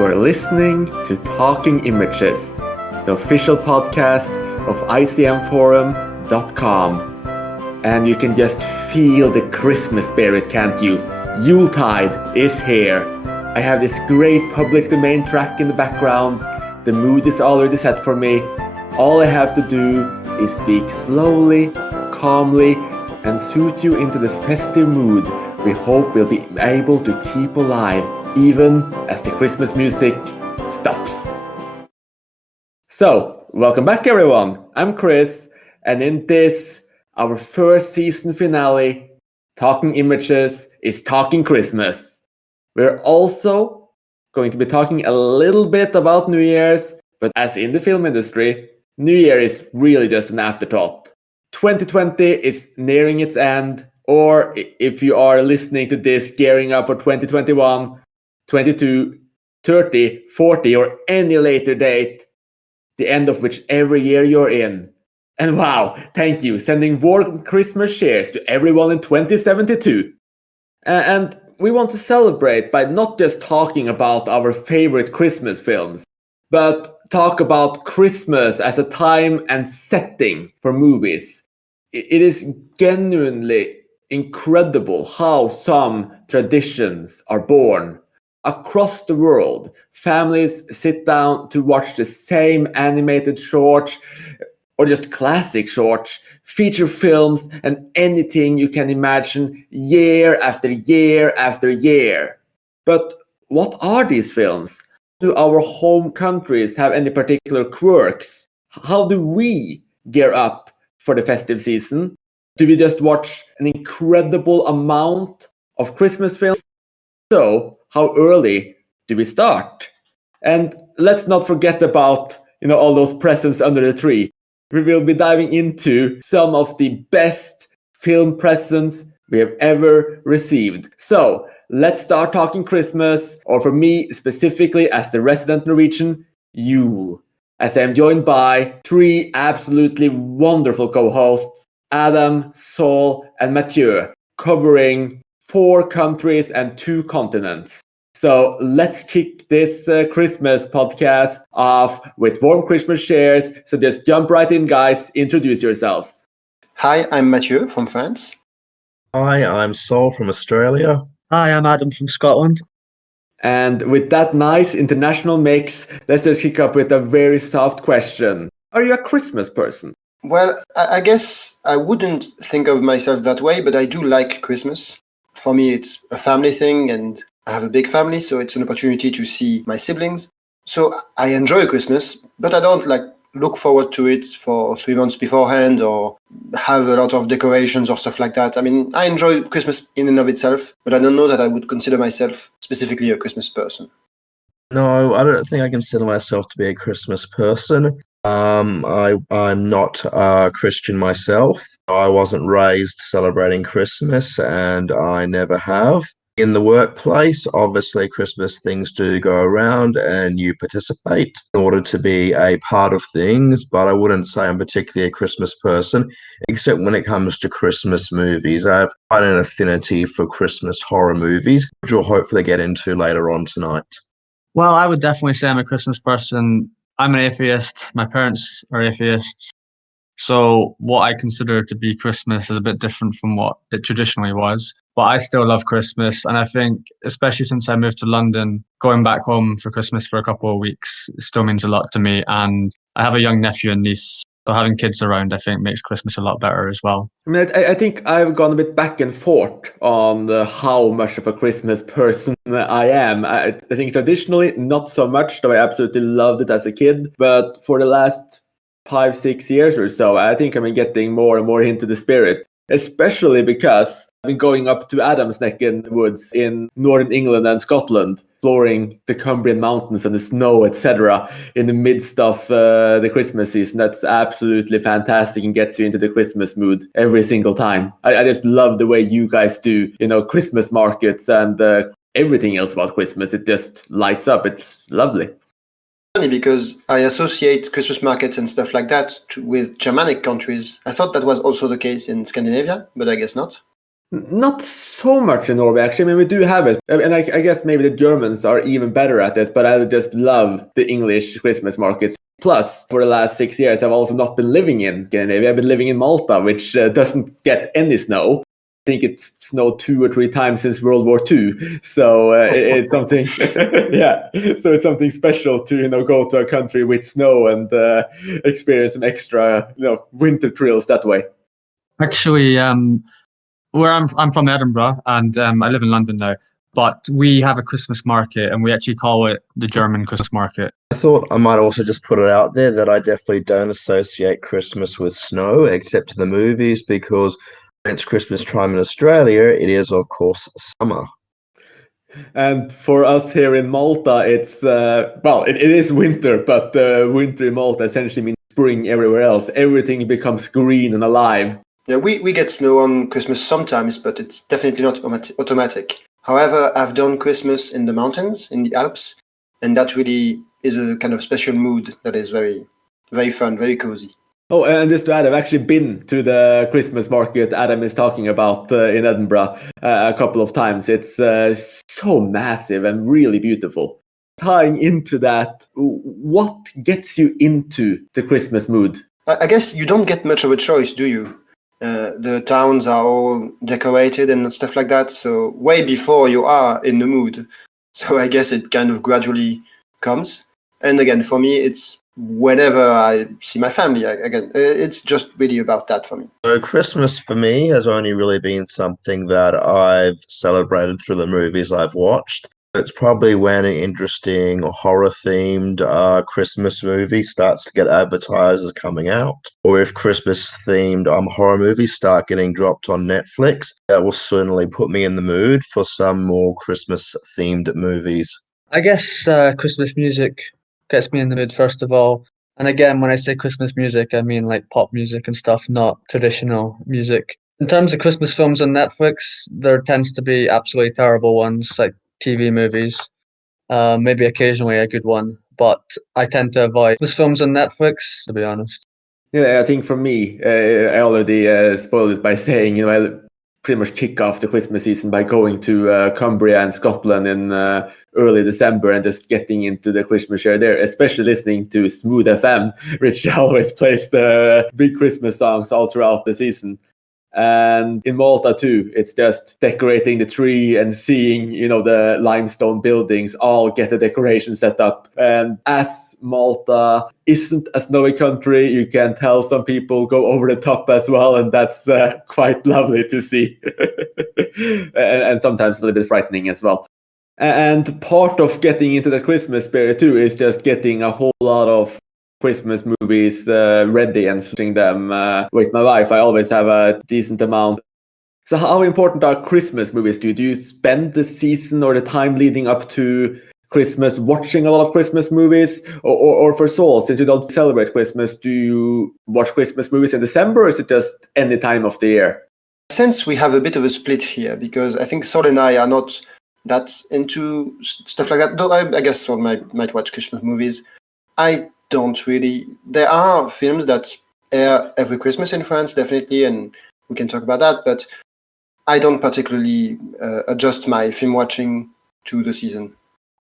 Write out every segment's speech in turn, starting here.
You are listening to Talking Images, the official podcast of icmforum.com. And you can just feel the Christmas spirit, can't you? Yuletide is here. I have this great public domain track in the background. The mood is already set for me. All I have to do is speak slowly, calmly, and suit you into the festive mood we hope we'll be able to keep alive even as the Christmas music stops. So, welcome back everyone. I'm Chris, and in this, our first season finale, Talking Images is Talking Christmas. We're also going to be talking a little bit about New Year's, but as in the film industry, New Year is really just an afterthought. 2020 is nearing its end, or if you are listening to this gearing up for 2021, 22, 30, 40, or any later date, the end of whichever year you're in. And wow, thank you, sending warm Christmas shares to everyone in 2072. And we want to celebrate by not just talking about our favorite Christmas films, but talk about Christmas as a time and setting for movies. It is genuinely incredible how some traditions are born. Across the world, families sit down to watch the same animated shorts, or just classic shorts, feature films, and anything you can imagine year after year after year. But what are these films? Do our home countries have any particular quirks? How do we gear up for the festive season? Do we just watch an incredible amount of Christmas films? So, how early do we start? And let's not forget about, all those presents under the tree. We will be diving into some of the best film presents we have ever received. So, let's start talking Christmas, or for me specifically as the resident Norwegian, Yule. As I am joined by three absolutely wonderful co-hosts, Adam, Saul, and Mathieu, covering 4 countries and 2 continents. So let's kick this Christmas podcast off with warm Christmas shares. So just jump right in, guys. Introduce yourselves. Hi, I'm Mathieu from France. Hi, I'm Saul from Australia. Hi, I'm Adam from Scotland. And with that nice international mix, let's just kick up with a very soft question. Are you a Christmas person? Well, I guess I wouldn't think of myself that way, but I do like Christmas. For me, it's a family thing, and I have a big family, so it's an opportunity to see my siblings. So I enjoy Christmas, but I don't look forward to it for 3 months beforehand or have a lot of decorations or stuff like that. I mean, I enjoy Christmas in and of itself, but I don't know that I would consider myself specifically a Christmas person. No, I don't think I consider myself to be a Christmas person. I'm not a Christian myself. I wasn't raised celebrating Christmas, and I never have. In the workplace, obviously Christmas things do go around and you participate in order to be a part of things, but I wouldn't say I'm particularly a Christmas person, except when it comes to Christmas movies. I have quite an affinity for Christmas horror movies, which we'll hopefully get into later on tonight. Well, I would definitely say I'm a Christmas person. I'm an atheist. My parents are atheists. So what I consider to be Christmas is a bit different from what it traditionally was. But I still love Christmas. And I think, especially since I moved to London, going back home for Christmas for a couple of weeks still means a lot to me. And I have a young nephew and niece. So having kids around, I think, makes Christmas a lot better as well. I mean, I think I've gone a bit back and forth on how much of a Christmas person I am. I think traditionally, not so much, though I absolutely loved it as a kid. But for the last 5-6 years or so, I think I've been getting more and more into the spirit, especially because I've been going up to Adam's neck in the woods in northern England and Scotland, exploring the Cumbrian mountains and the snow, etc., in the midst of the Christmas season. That's absolutely fantastic and gets you into the Christmas mood every single time. I just love the way you guys do, Christmas markets and everything else about Christmas. It just lights up. It's lovely. Funny because I associate Christmas markets and stuff like that with Germanic countries. I thought that was also the case in Scandinavia, but I guess not. Not so much in Norway, actually. I mean, we do have it. And I guess maybe the Germans are even better at it, but I just love the English Christmas markets. Plus, for the last 6 years, I've also not been living in Scandinavia. I've been living in Malta, which doesn't get any snow. I think it's snowed 2 or 3 times since World War II. So it's something, yeah. So it's something special to go to a country with snow and experience some extra winter thrills that way. Actually, where I'm from Edinburgh, and I live in London now. But we have a Christmas market, and we actually call it the German Christmas market. I thought I might also just put it out there that I definitely don't associate Christmas with snow, except in the movies, because when it's Christmas time in Australia, it is, of course, summer. And for us here in Malta, it's it is winter, but winter in Malta essentially means spring everywhere else. Everything becomes green and alive. Yeah, we get snow on Christmas sometimes, but it's definitely not automatic. However, I've done Christmas in the mountains, in the Alps, and that really is a kind of special mood that is very, very fun, very cozy. Oh, and just to add, I've actually been to the Christmas market Adam is talking about in Edinburgh a couple of times. It's so massive and really beautiful. Tying into that, what gets you into the Christmas mood? I guess you don't get much of a choice, do you? The towns are all decorated and stuff like that, so way before you are in the mood. So I guess it kind of gradually comes. And again, for me, it's whenever I see my family. Again, it's just really about that for me. So Christmas for me has only really been something that I've celebrated through the movies I've watched. It's probably when an interesting horror-themed Christmas movie starts to get advertised as coming out, or if Christmas-themed horror movies start getting dropped on Netflix. That will certainly put me in the mood for some more Christmas-themed movies. I guess Christmas music gets me in the mood, first of all. And again, when I say Christmas music, I mean like pop music and stuff, not traditional music. In terms of Christmas films on Netflix, there tends to be absolutely terrible ones, like TV movies. Maybe occasionally a good one, but I tend to avoid Christmas films on Netflix, to be honest. Yeah, I think for me, I already spoiled it by saying, I pretty much kick off the Christmas season by going to Cumbria and Scotland in early December and just getting into the Christmas share there, especially listening to Smooth FM, which always plays the big Christmas songs all throughout the season. And in Malta too, it's just decorating the tree and seeing, the limestone buildings all get the decoration set up. And as Malta isn't a snowy country, you can tell some people go over the top as well, and that's quite lovely to see. and sometimes a little bit frightening as well. And part of getting into the Christmas spirit too is just getting a whole lot of Christmas movies ready and watching them with my wife. I always have a decent amount. So how important are Christmas movies to you? Do you spend the season or the time leading up to Christmas watching a lot of Christmas movies? Or for Saul, since you don't celebrate Christmas, do you watch Christmas movies in December, or is it just any time of the year? Since we have a bit of a split here, because I think Saul and I are not that into stuff like that, though I guess Saul might watch Christmas movies. I don't really. There are films that air every Christmas in France, definitely, and we can talk about that, but I don't particularly adjust my film watching to the season.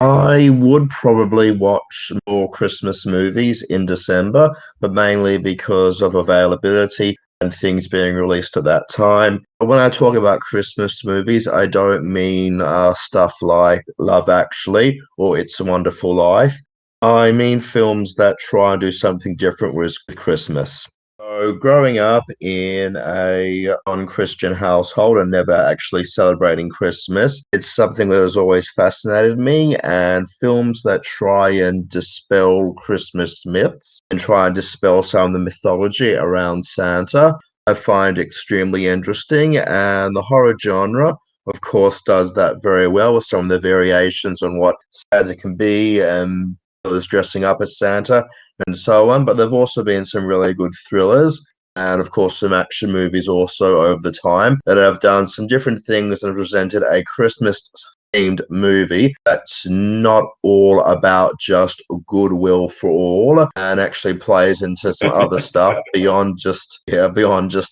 I would probably watch more Christmas movies in December, but mainly because of availability and things being released at that time. When I talk about Christmas movies, I don't mean stuff like Love Actually or It's a Wonderful Life. I mean films that try and do something different with Christmas. So growing up in a non-Christian household and never actually celebrating Christmas, it's something that has always fascinated me, and films that try and dispel Christmas myths and try and dispel some of the mythology around Santa, I find extremely interesting, and the horror genre of course does that very well with some of the variations on what Santa can be and is dressing up as Santa and so on. But there've also been some really good thrillers and of course some action movies also over the time that have done some different things and presented a Christmas themed movie that's not all about just goodwill for all, and actually plays into some other stuff beyond just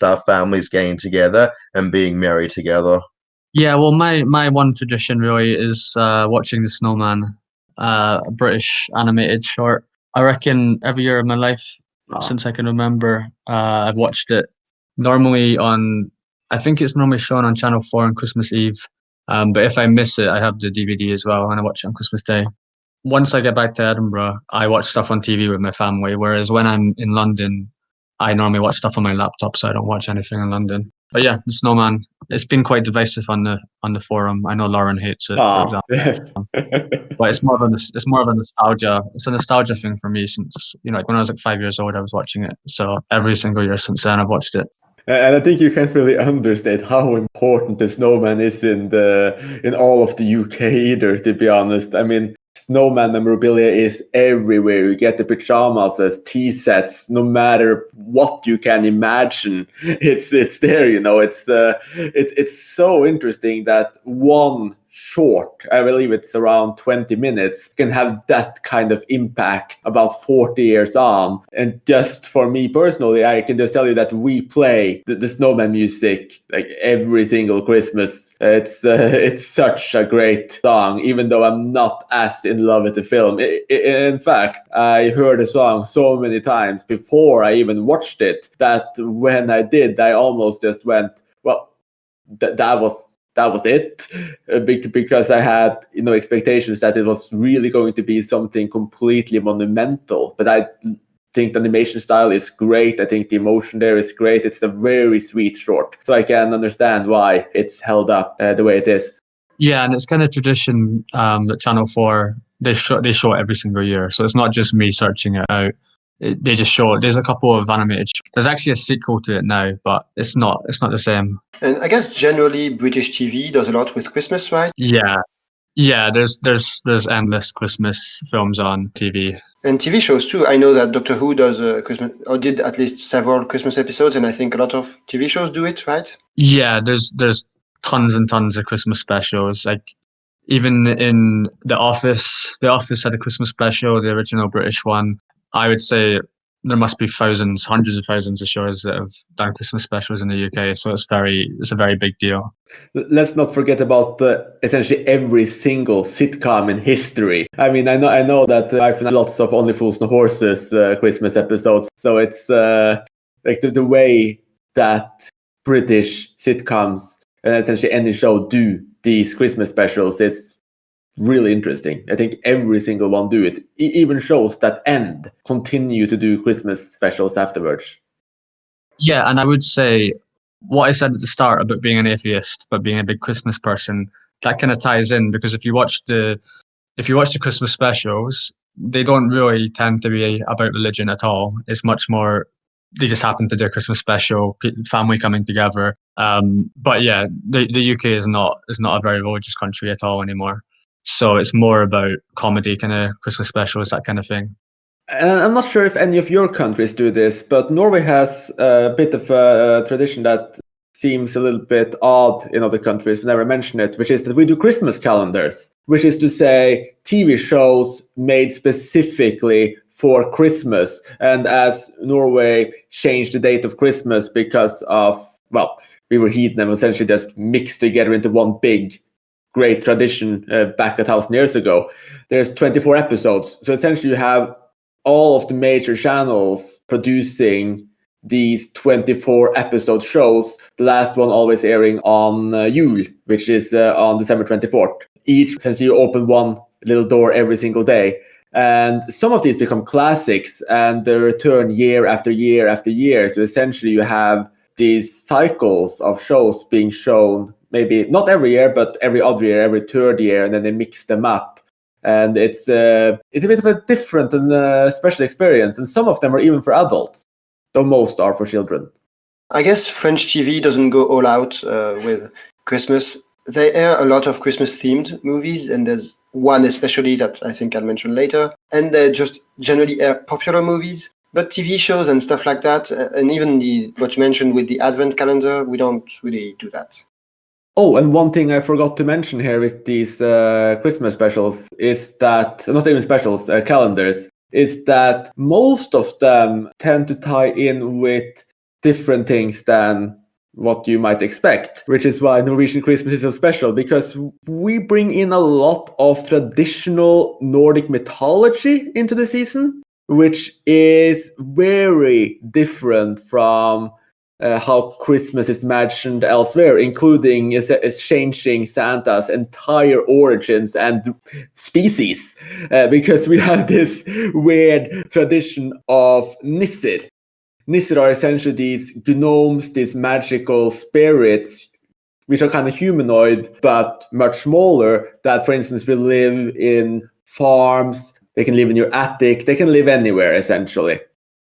our families getting together and being merry together. Yeah, well, my one tradition really is watching The Snowman, a British animated short. I reckon every year of my life since I can remember, I've watched it. Normally I think it's normally shown on Channel 4 on Christmas Eve. But if I miss it, I have the DVD as well, and I watch it on Christmas Day. Once I get back to Edinburgh, I watch stuff on TV with my family. Whereas when I'm in London, I normally watch stuff on my laptop, so I don't watch anything in London. But yeah, The Snowman. It's been quite divisive on the forum. I know Lauren hates it, for example. But it's more of a nostalgia. It's a nostalgia thing for me since like when I was like 5 years old, I was watching it. So every single year since then, I've watched it. And I think you can't really understate how important the snowman is in all of the UK either, to be honest. I mean, snowman memorabilia is everywhere. You get the pajamas as tea sets, no matter what you can imagine. It's there, it's so interesting that one short, I believe it's around 20 minutes, can have that kind of impact about 40 years on. And just for me personally, I can just tell you that we play the snowman music like every single Christmas. It's such a great song, even though I'm not as in love with the film. In fact, I heard the song so many times before I even watched it that when I did, I almost just went, well, that was it, because I had expectations that it was really going to be something completely monumental. But I think the animation style is great. I think the emotion there is great. It's a very sweet short, so I can understand why it's held up the way it is. Yeah, and it's kind of tradition that Channel 4 they show it every single year. So it's not just me searching it out. They just show it. There's a couple of animated. There's actually a sequel to it now, but it's not the same. And I guess generally British TV does a lot with Christmas, right? Yeah. There's endless Christmas films on TV. And TV shows too. I know that Doctor Who does Christmas, or did at least several Christmas episodes, and I think a lot of TV shows do it, right? Yeah, there's tons and tons of Christmas specials. Like even in The Office had a Christmas special, the original British one. I would say there must be thousands, hundreds of thousands of shows that have done Christmas specials in the UK. So it's a very big deal. Let's not forget about essentially every single sitcom in history. I mean, I know that I've done lots of Only Fools No Horses Christmas episodes. So it's like the way that British sitcoms and essentially any show do these Christmas specials. It's really interesting. I think every single one do it. Even shows that end continue to do Christmas specials afterwards. Yeah, and I would say what I said at the start about being an atheist, but being a big Christmas person, that kind of ties in, because if you watch the Christmas specials, they don't really tend to be about religion at all. It's much more they just happen to do a Christmas special, family coming together. But yeah, the UK is not a very religious country at all anymore. So it's more about comedy, kind of Christmas specials, that kind of thing. And I'm not sure if any of your countries do this, but Norway has a bit of a tradition that seems a little bit odd in other countries. We never mention it, which is that we do Christmas calendars, which is to say TV shows made specifically for Christmas. And as Norway changed the date of Christmas because of, well, we were heathen and essentially just mixed together into one big great tradition back 1,000 years ago. There's 24 episodes. So essentially you have all of the major channels producing these 24 episode shows, the last one always airing on Yule, which is on December 24th. Each, essentially, you open one little door every single day. And some of these become classics and they return year after year after year. So essentially you have these cycles of shows being shown, maybe not every year, but every other year, every third year, and then they mix them up. And it's a bit of a different and special experience. And some of them are even for adults, though most are for children. I guess French TV doesn't go all out with Christmas. They air a lot of Christmas-themed movies, and there's one especially that I think I'll mention later. And they just generally air popular movies. But TV shows and stuff like that, and even what you mentioned with the Advent calendar, we don't really do that. Oh, and one thing I forgot to mention here with these Christmas specials is that, not even specials, calendars, is that most of them tend to tie in with different things than what you might expect, which is why Norwegian Christmas is so special, because we bring in a lot of traditional Nordic mythology into the season, which is very different from how Christmas is imagined elsewhere, including is changing Santa's entire origins and species, because we have this weird tradition of nisser. Nisser are essentially these gnomes, these magical spirits, which are kind of humanoid, but much smaller, that, for instance, will live in farms, they can live in your attic, they can live anywhere, essentially.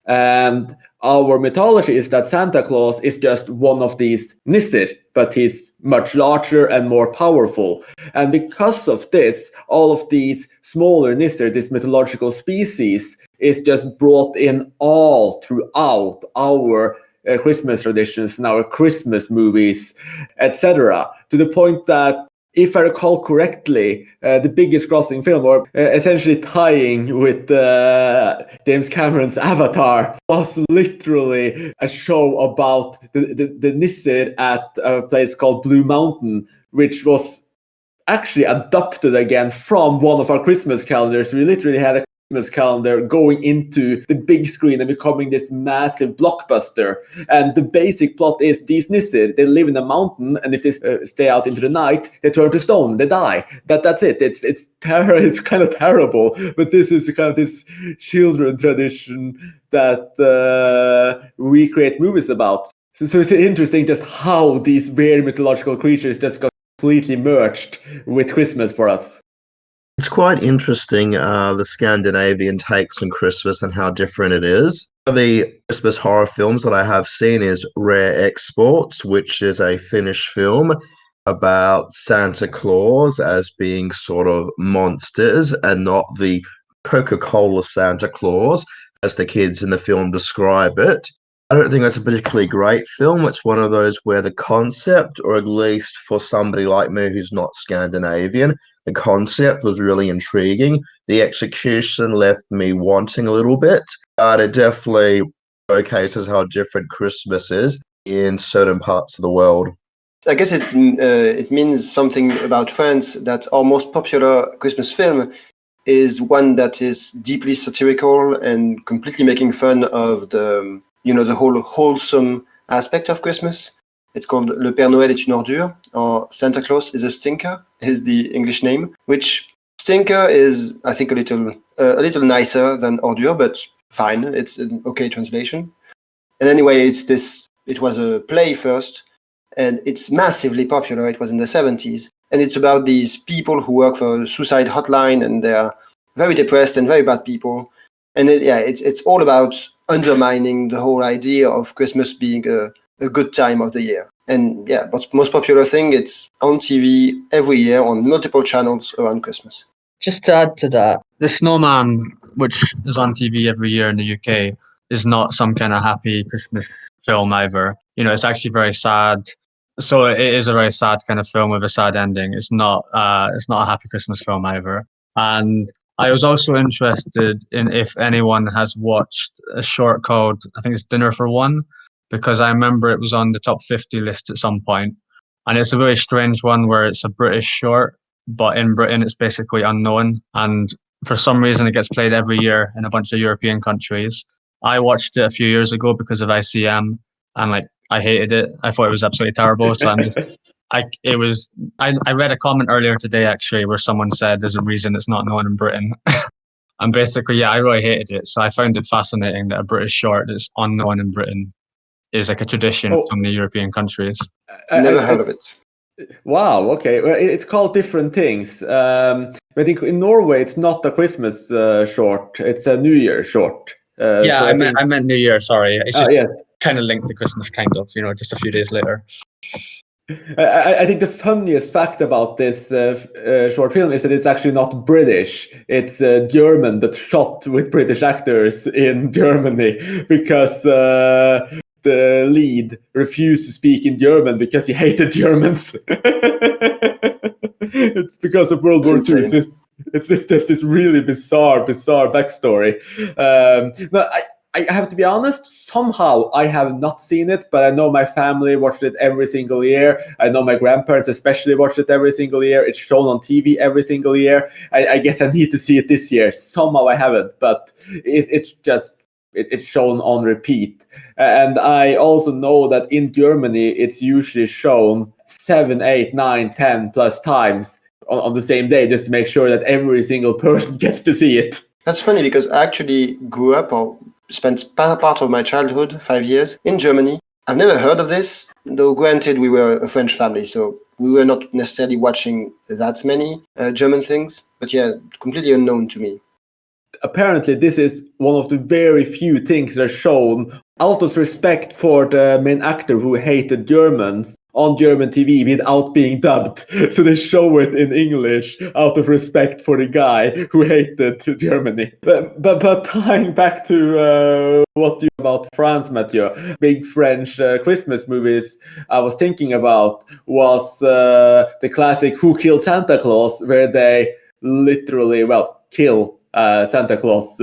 And our mythology is that Santa Claus is just one of these nisser, but he's much larger and more powerful. And because of this, all of these smaller nisser, this mythological species, is just brought in all throughout our Christmas traditions and our Christmas movies, etc. To the point that, if I recall correctly, the biggest grossing film, or essentially tying with James Cameron's Avatar, was literally a show about the nisser at a place called Blue Mountain, which was actually adopted again from one of our Christmas calendars. We literally had a Christmas calendar going into the big screen and becoming this massive blockbuster. And the basic plot is these nisser, they live in a mountain, and if they stay out into the night, they turn to stone, they die. That's it. It's kind of terrible, but this is kind of this children tradition that we create movies about. So it's interesting just how these weird mythological creatures just got completely merged with Christmas for us. It's quite interesting, the Scandinavian takes on Christmas and how different it is. The Christmas horror films that I have seen is Rare Exports, which is a Finnish film about Santa Claus as being sort of monsters and not the Coca-Cola Santa Claus, as the kids in the film describe it. I don't think that's a particularly great film. It's one of those where the concept, or at least for somebody like me who's not Scandinavian, the concept was really intriguing. The execution left me wanting a little bit, but it definitely showcases how different Christmas is in certain parts of the world. I guess it means something about France that our most popular Christmas film is one that is deeply satirical and completely making fun of the whole wholesome aspect of Christmas. It's called Le Père Noël est une ordure, or Santa Claus is a stinker, is the English name, which stinker is, I think, a little nicer than ordure, but fine. It's an okay translation. And anyway, it was a play first, and it's massively popular. It was in the 70s. And it's about these people who work for a suicide hotline, and they're very depressed and very bad people. And it's all about undermining the whole idea of Christmas being a good time of the year. And yeah, but most popular thing, it's on TV every year on multiple channels around Christmas. Just to add to that, The Snowman, which is on TV every year in the UK, is not some kind of happy Christmas film either. It's actually very sad. So it is a very sad kind of film with a sad ending. It's not a happy Christmas film either. And I was also interested in if anyone has watched a short called, I think it's Dinner for One, because I remember it was on the top 50 list at some point. And it's a very strange one where it's a British short, but in Britain it's basically unknown. And for some reason it gets played every year in a bunch of European countries. I watched it a few years ago because of ICM, and I hated it. I thought it was absolutely terrible. So I read a comment earlier today actually where someone said there's a reason it's not known in Britain. And basically, I really hated it. So I found it fascinating that a British short that's unknown in Britain is like a tradition in some European countries. Never heard of it. Wow, okay. Well, it's called different things. I think in Norway it's not a Christmas short, it's a New Year short. So I meant New Year, sorry. It's just yes. kind of linked to Christmas, kind of, just a few days later. I think the funniest fact about this short film is that it's actually not British. It's German, but shot with British actors in Germany, because the lead refused to speak in German because he hated Germans. It's because of World War II. It's just this really bizarre backstory. No, I have to be honest, somehow I have not seen it, but I know my family watched it every single year. I know my grandparents especially watched it every single year. It's shown on TV every single year. I guess I need to see it this year. Somehow I haven't, but it's shown on repeat. And I also know that in Germany, it's usually shown 7, 8, 9, 10 plus times on the same day, just to make sure that every single person gets to see it. That's funny because I actually grew up or spent part of my childhood, 5 years, in Germany. I've never heard of this, though granted we were a French family, so we were not necessarily watching that many German things, but yeah, completely unknown to me. Apparently, this is one of the very few things that are shown out of respect for the main actor who hated Germans on German TV without being dubbed. So they show it in English out of respect for the guy who hated Germany. But tying back to what you about France, Mathieu, big French Christmas movies I was thinking about was the classic Who Killed Santa Claus, where they literally, kill Santa Claus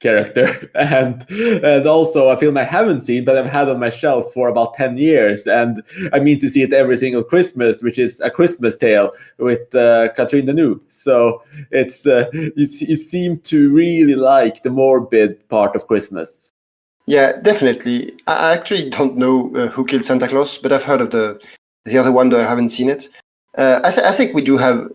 character, and also a film I haven't seen but I've had on my shelf for about 10 years, and I mean to see it every single Christmas, which is A Christmas Tale with Catherine Deneuve. So it's you seem to really like the morbid part of Christmas. Yeah, definitely. I actually don't know Who Killed Santa Claus, but I've heard of the other one, though I haven't seen it. I think we do have.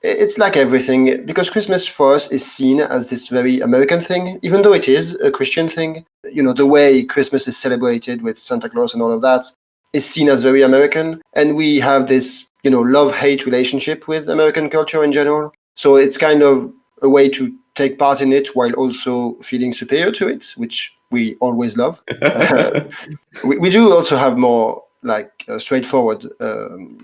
It's like everything, because Christmas for us is seen as this very American thing, even though it is a Christian thing. You know, the way Christmas is celebrated with Santa Claus and all of that is seen as very American. And we have this, love-hate relationship with American culture in general. So it's kind of a way to take part in it while also feeling superior to it, which we always love. We do also have more straightforward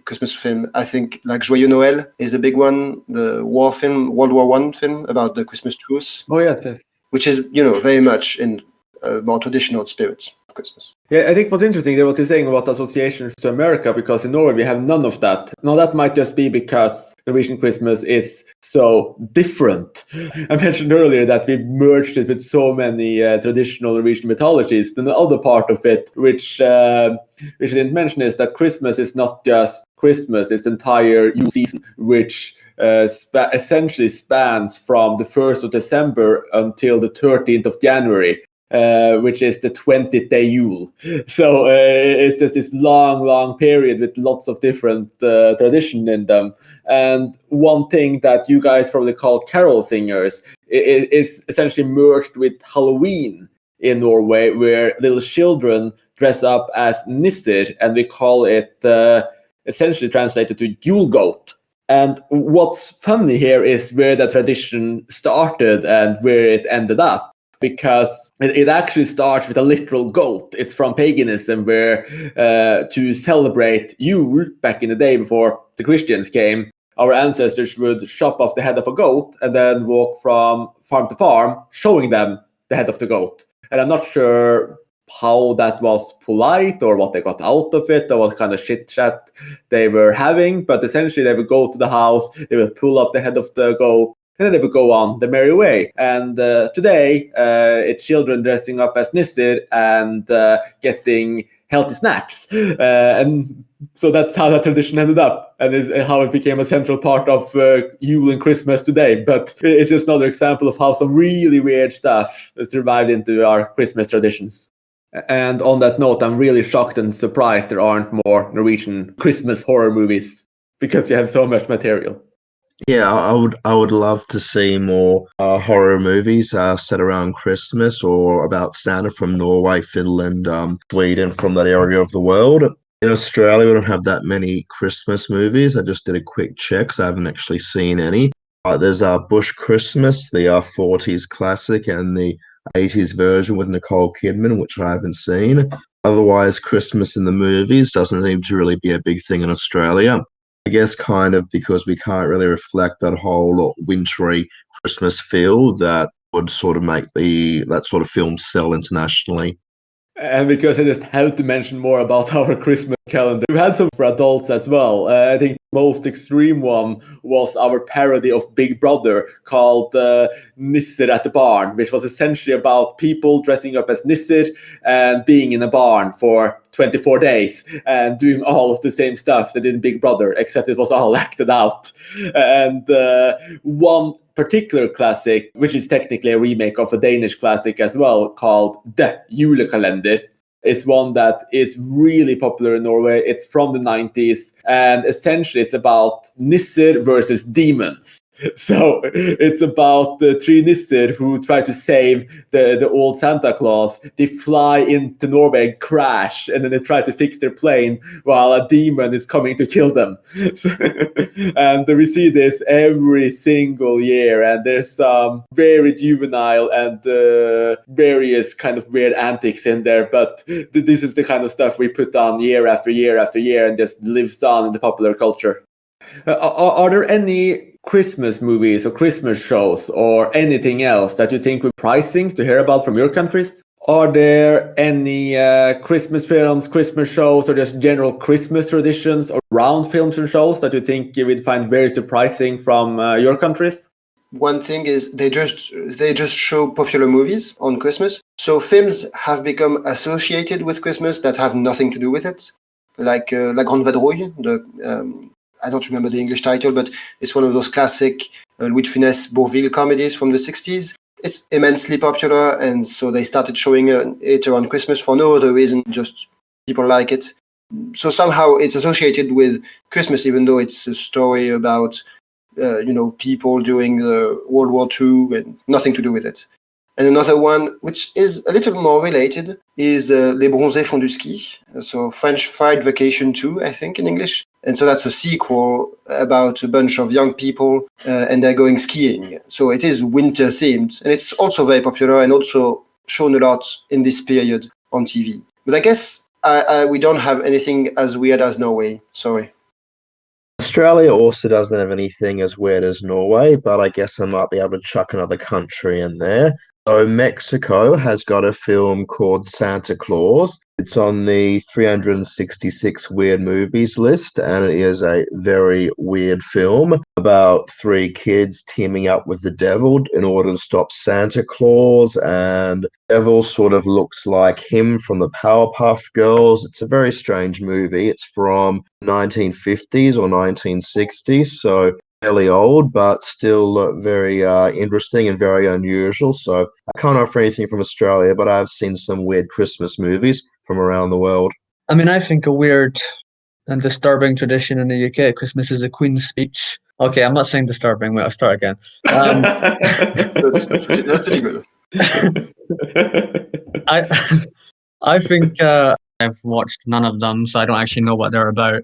Christmas film. I think like Joyeux Noël is a big one, the war film, World War I film about the Christmas truce. Oh yes. Which is, very much in a more traditional spirit of Christmas. Yeah, I think what's interesting is what you're saying about associations to America, because in Norway we have none of that. Now that might just be because Norwegian Christmas is so different. I mentioned earlier that we merged it with so many traditional Norwegian mythologies. Then the other part of it, which I didn't mention, is that Christmas is not just Christmas, it's entire Yule season, which essentially spans from the 1st of December until the 13th of January. Which is the 20th day Yule. So it's just this long period with lots of different tradition in them. And one thing that you guys probably call carol singers is essentially merged with Halloween in Norway, where little children dress up as nisser, and we call it essentially translated to Yule goat. And what's funny here is where the tradition started and where it ended up. Because it actually starts with a literal goat. It's from paganism, where to celebrate Yule back in the day before the Christians came, our ancestors would chop off the head of a goat and then walk from farm to farm, showing them the head of the goat. And I'm not sure how that was polite or what they got out of it or what kind of chit chat they were having, but essentially they would go to the house, they would pull up the head of the goat, and then they would go on the merry way. And today, it's children dressing up as nisser and getting healthy snacks. And so that's how that tradition ended up, and is how it became a central part of Yule and Christmas today. But it's just another example of how some really weird stuff survived into our Christmas traditions. And on that note, I'm really shocked and surprised there aren't more Norwegian Christmas horror movies, because we have so much material. Yeah, I would love to see more horror movies set around Christmas or about Santa from Norway, Finland, Sweden, from that area of the world. In Australia, we don't have that many Christmas movies. I just did a quick check because I haven't actually seen any. There's Bush Christmas, the 40s classic, and the 80s version with Nicole Kidman, which I haven't seen. Otherwise, Christmas in the movies doesn't seem to really be a big thing in Australia. I guess kind of because we can't really reflect that whole wintry Christmas feel that would sort of make that sort of film sell internationally. And because I just have to mention more about our Christmas calendar, we've had some for adults as well. I think the most extreme one was our parody of Big Brother called Nisser at the Barn, which was essentially about people dressing up as nisser and being in a barn for 24 days and doing all of the same stuff they did in Big Brother, except it was all acted out. And one particular classic, which is technically a remake of a Danish classic as well, called The Julekalender. It's one that is really popular in Norway. It's from the 90s, and essentially it's about nisser versus demons. So it's about the three nisser who try to save the old Santa Claus. They fly into Norway and crash, and then they try to fix their plane while a demon is coming to kill them. So, and we see this every single year, and there's some very juvenile and various kind of weird antics in there, but this is the kind of stuff we put on year after year after year and just lives on in the popular culture. Are there any Christmas movies or Christmas shows or anything else that you think would be surprising to hear about from your countries? Are there any Christmas films, Christmas shows, or just general Christmas traditions around films and shows that you think you would find very surprising from your countries? One thing is they just show popular movies on Christmas. So films have become associated with Christmas that have nothing to do with it, like La Grande Vadrouille, I don't remember the English title, but it's one of those classic Louis de Funès Bourvil comedies from the 60s. It's immensely popular, and so they started showing it around Christmas for no other reason, just people like it. So somehow it's associated with Christmas, even though it's a story about people during World War II and nothing to do with it. And another one, which is a little more related, is Les Bronzés font du ski, so French Fried Vacation 2, I think, in English. And so that's a sequel about a bunch of young people and they're going skiing. So it is winter themed, and it's also very popular and also shown a lot in this period on TV. But I guess we don't have anything as weird as Norway. Sorry. Australia also doesn't have anything as weird as Norway, but I guess I might be able to chuck another country in there. So Mexico has got a film called Santa Claus. It's on the 366 weird movies list, and it is a very weird film about three kids teaming up with the devil in order to stop Santa Claus, and the devil sort of looks like him from the Powerpuff Girls. It's a very strange movie. It's from 1950s or 1960s, so fairly old, but still very interesting and very unusual. So I can't offer anything from Australia, but I've seen some weird Christmas movies from around the world. I mean, I think a weird and disturbing tradition in the UK at Christmas is a Queen's speech. Okay, I'm not saying disturbing. Wait, I'll start again. That's pretty good. I think I've watched none of them, so I don't actually know what they're about.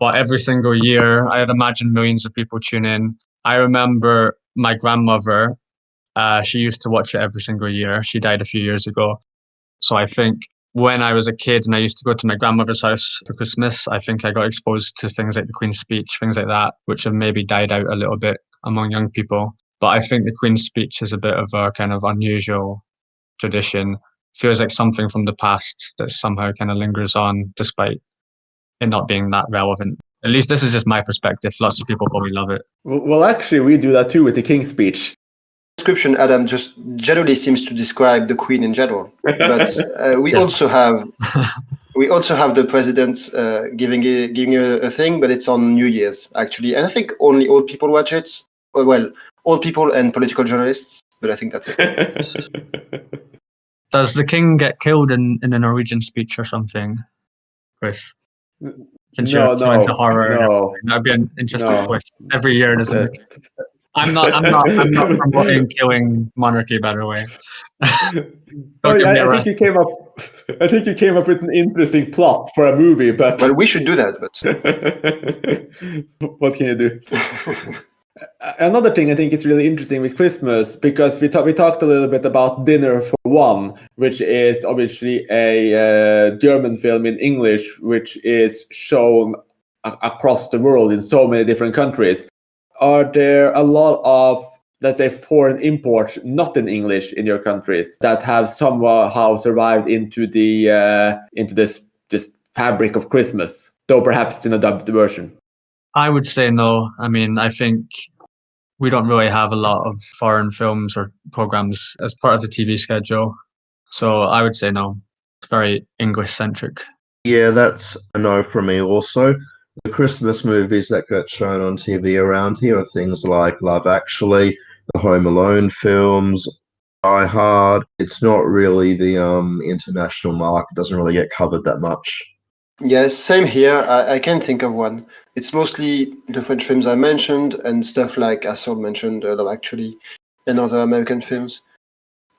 But every single year, I'd imagine millions of people tune in. I remember my grandmother, she used to watch it every single year. She died a few years ago. So I think when I was a kid and I used to go to my grandmother's house for Christmas, I think I got exposed to things like the Queen's speech, things like that, which have maybe died out a little bit among young people. But I think the Queen's speech is a bit of a kind of unusual tradition. Feels like something from the past that somehow kind of lingers on despite it not being that relevant. At least this is just my perspective. Lots of people probably love it. Well, actually, we do that too with the King's speech. Description, Adam, just generally seems to describe the Queen in general. But we also have the president giving a thing, but it's on New Year's actually, and I think only old people watch it. Well, old people and political journalists, but I think that's it. Does the king get killed in the Norwegian speech or something, Chris? Since you're so into horror, that'd be an interesting twist. Every year, doesn't it? I'm not promoting killing monarchy, by the way. I think you came up with an interesting plot for a movie, but well, we should do that. But what can you do? Another thing I think is really interesting with Christmas, because we talked a little bit about Dinner for One, which is obviously a German film in English, which is shown across the world in so many different countries. Are there a lot of let's say, foreign imports not in English in your countries that have somehow survived into this fabric of Christmas, though perhaps in a dubbed version? I would say no. I mean, I think we don't really have a lot of foreign films or programs as part of the TV schedule. So I would say no. It's very English centric. Yeah, that's a no from me also. The Christmas movies that get shown on TV around here are things like Love Actually, the Home Alone films, Die Hard. It's not really the international market, doesn't really get covered that much. Yes, same here. I can't think of one. It's mostly the French films I mentioned and stuff like, as Saul mentioned, Love Actually, and other American films.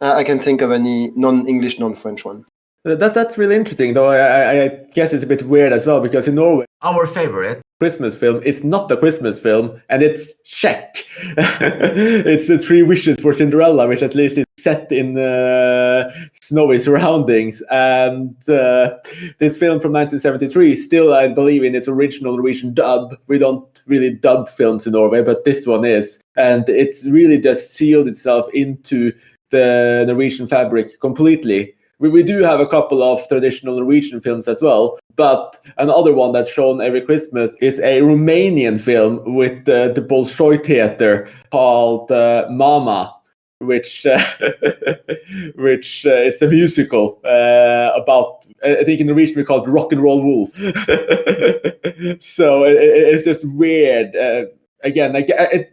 I can't think of any non-English, non-French one. That's really interesting, though I guess it's a bit weird as well, because in Norway, our favorite Christmas film, it's not a Christmas film, and it's Check. It's the Three Wishes for Cinderella, which at least is set in snowy surroundings. And this film from 1973, still, I believe, in its original Norwegian dub. We don't really dub films in Norway, but this one is. And it's really just sealed itself into the Norwegian fabric completely. We do have a couple of traditional Norwegian films as well, but another one that's shown every Christmas is a Romanian film with the Bolshoi Theater called Mama, which is a musical about, I think in Norwegian we call it Rock and Roll Wolf. So it's just weird. Again,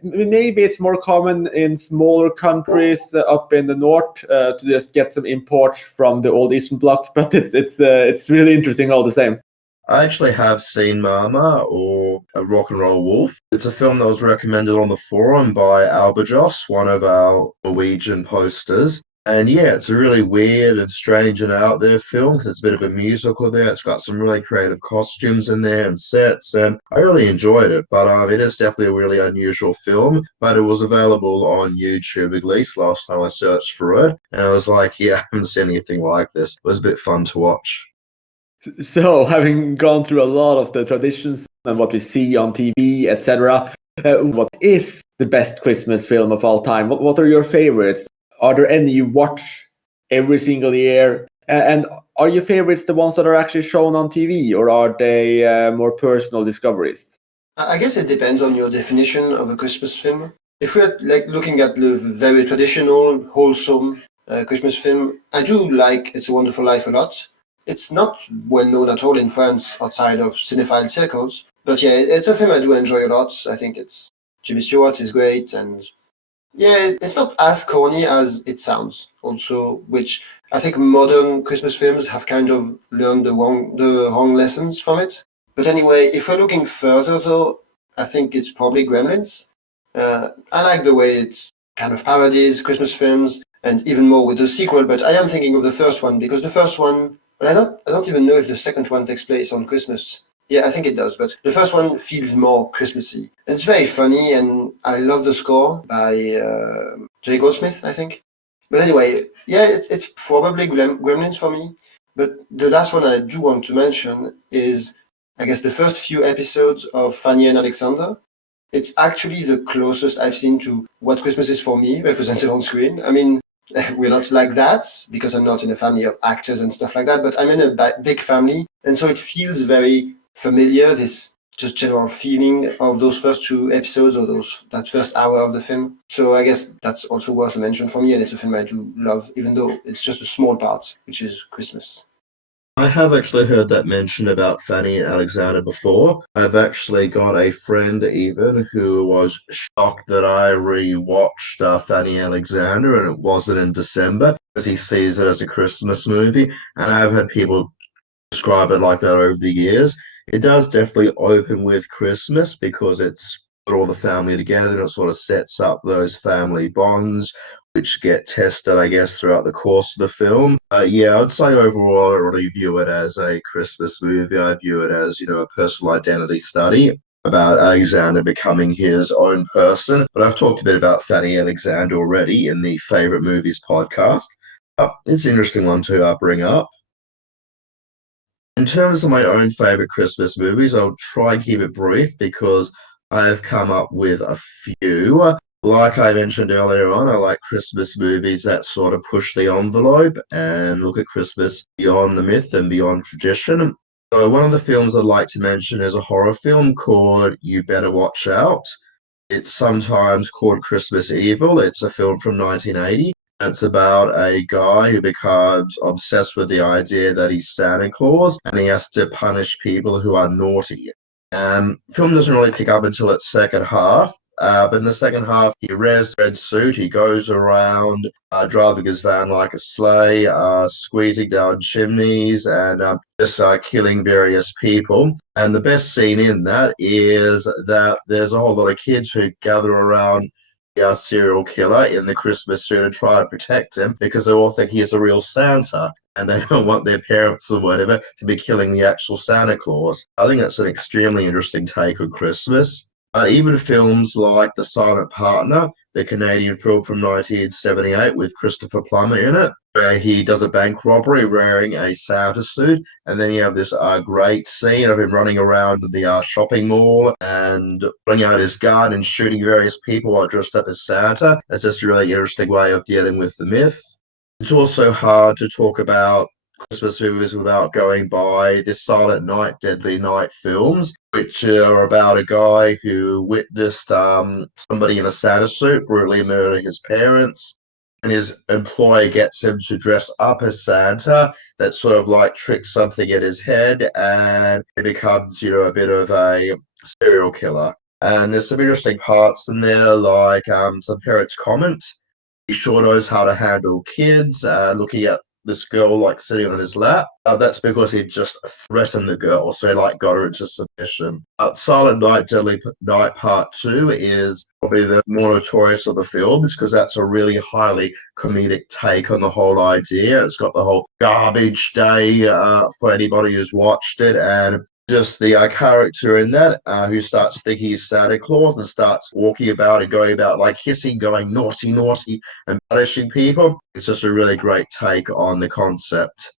maybe it's more common in smaller countries up in the north to just get some imports from the old Eastern Bloc, but it's really interesting all the same. I actually have seen Mama, or A Rock and Roll Wolf. It's a film that was recommended on the forum by Albajos, one of our Norwegian posters. And yeah, it's a really weird and strange and out there film because it's a bit of a musical there. It's got some really creative costumes in there and sets, and I really enjoyed it. But it is definitely a really unusual film. But it was available on YouTube at least last time I searched for it, and I was like, yeah, I haven't seen anything like this. It was a bit fun to watch. So, having gone through a lot of the traditions and what we see on TV, etc., what is the best Christmas film of all time? What are your favorites? Are there any you watch every single year? And are your favorites the ones that are actually shown on TV, or are they more personal discoveries? I guess it depends on your definition of a Christmas film. If we're like looking at the very traditional, wholesome Christmas film, I do like It's a Wonderful Life a lot. It's not well known at all in France outside of cinephile circles, but yeah, it's a film I do enjoy a lot. I think it's Jimmy Stewart is great, and yeah, it's not as corny as it sounds. Also, which I think modern Christmas films have kind of learned the wrong lessons from it. But anyway, if we're looking further, though, I think it's probably Gremlins. I like the way it's kind of parodies Christmas films, and even more with the sequel. But I am thinking of the first one because the first one. But I don't even know if the second one takes place on Christmas. Yeah, I think it does. But the first one feels more Christmassy, and it's very funny. And I love the score by Jay Goldsmith, I think. But anyway, yeah, it's probably Gremlins for me. But the last one I do want to mention is, I guess, the first few episodes of Fanny and Alexander. It's actually the closest I've seen to what Christmas is for me, represented on screen. I mean, we're not like that because I'm not in a family of actors and stuff like that, but I'm in a big family. And so it feels very familiar, this just general feeling of those first two episodes or that first hour of the film. So I guess that's also worth a mention for me. And it's a film I do love, even though it's just a small part, which is Christmas. I have actually heard that mention about Fanny and Alexander before. I've actually got a friend even who was shocked that I rewatched Fanny and Alexander and it wasn't in December because he sees it as a Christmas movie. And I've had people describe it like that over the years. It does definitely open with Christmas because it's put all the family together and it sort of sets up those family bonds which get tested, I guess, throughout the course of the film. Yeah, I'd say overall, I don't really view it as a Christmas movie. I view it as, a personal identity study about Alexander becoming his own person. But I've talked a bit about Fanny Alexander already in the Favorite Movies podcast. It's an interesting one to bring up. In terms of my own favorite Christmas movies, I'll try and keep it brief because I have come up with a few. Like I mentioned earlier on, I like Christmas movies that sort of push the envelope and look at Christmas beyond the myth and beyond tradition. So one of the films I'd like to mention is a horror film called You Better Watch Out. It's sometimes called Christmas Evil. It's a film from 1980. It's about a guy who becomes obsessed with the idea that he's Santa Claus and he has to punish people who are naughty. Film doesn't really pick up until its second half. But in the second half, he wears a red suit. He goes around driving his van like a sleigh, squeezing down chimneys, and just killing various people. And the best scene in that is that there's a whole lot of kids who gather around the serial killer in the Christmas suit and try to protect him because they all think he's a real Santa and they don't want their parents or whatever to be killing the actual Santa Claus. I think that's an extremely interesting take on Christmas. Even films like The Silent Partner, the Canadian film from 1978 with Christopher Plummer in it, where he does a bank robbery wearing a Santa suit, and then you have this great scene of him running around the shopping mall and bringing out his gun and shooting various people while dressed up as Santa. That's just a really interesting way of dealing with the myth. It's also hard to talk about Christmas movies without going by the Silent Night, Deadly Night films, which are about a guy who witnessed somebody in a Santa suit brutally murder his parents. And his employer gets him to dress up as Santa. That sort of like tricks something in his head, and it becomes, a bit of a serial killer. And there's some interesting parts in there, like some parents comment. He sure knows how to handle kids, looking at this girl like sitting on his lap. That's because he just threatened the girl, so he like got her into submission. Silent Night, Deadly Night Part 2 is probably the more notorious of the films because that's a really highly comedic take on the whole idea. It's got the whole garbage day for anybody who's watched it, and just the character in that who starts thinking he's Santa Claus and starts walking about and going about like hissing, going naughty, naughty, and punishing people. It's just a really great take on the concept.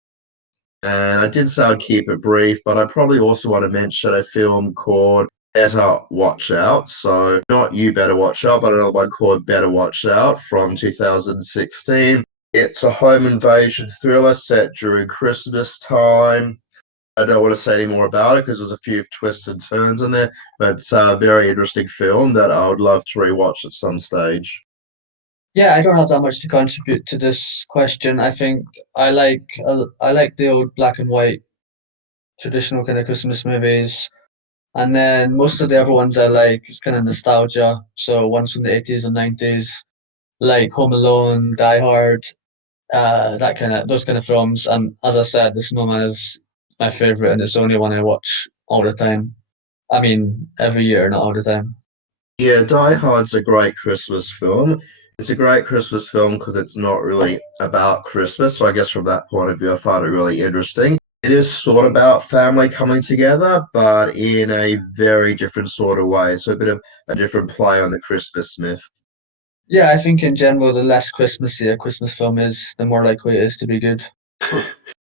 And I did say I'd keep it brief, but I probably also want to mention a film called Better Watch Out. So not You Better Watch Out, but another one called Better Watch Out from 2016. It's a home invasion thriller set during Christmas time. I don't want to say any more about it because there's a few twists and turns in there, but it's a very interesting film that I would love to rewatch at some stage. Yeah, I don't have that much to contribute to this question. I think I like the old black and white traditional kind of Christmas movies, and then most of the other ones I like is kind of nostalgia. So ones from the 80s and 90s, like Home Alone, Die Hard, that kind of those kind of films. And as I said, The Snowman is my favorite, and it's the only one I watch all the time. I mean, every year, not all the time. Yeah, Die Hard's a great Christmas film. It's a great Christmas film because it's not really about Christmas. So I guess from that point of view, I find it really interesting. It is sort of about family coming together, but in a very different sort of way. So a bit of a different play on the Christmas myth. Yeah, I think in general, the less Christmassy a Christmas film is, the more likely it is to be good.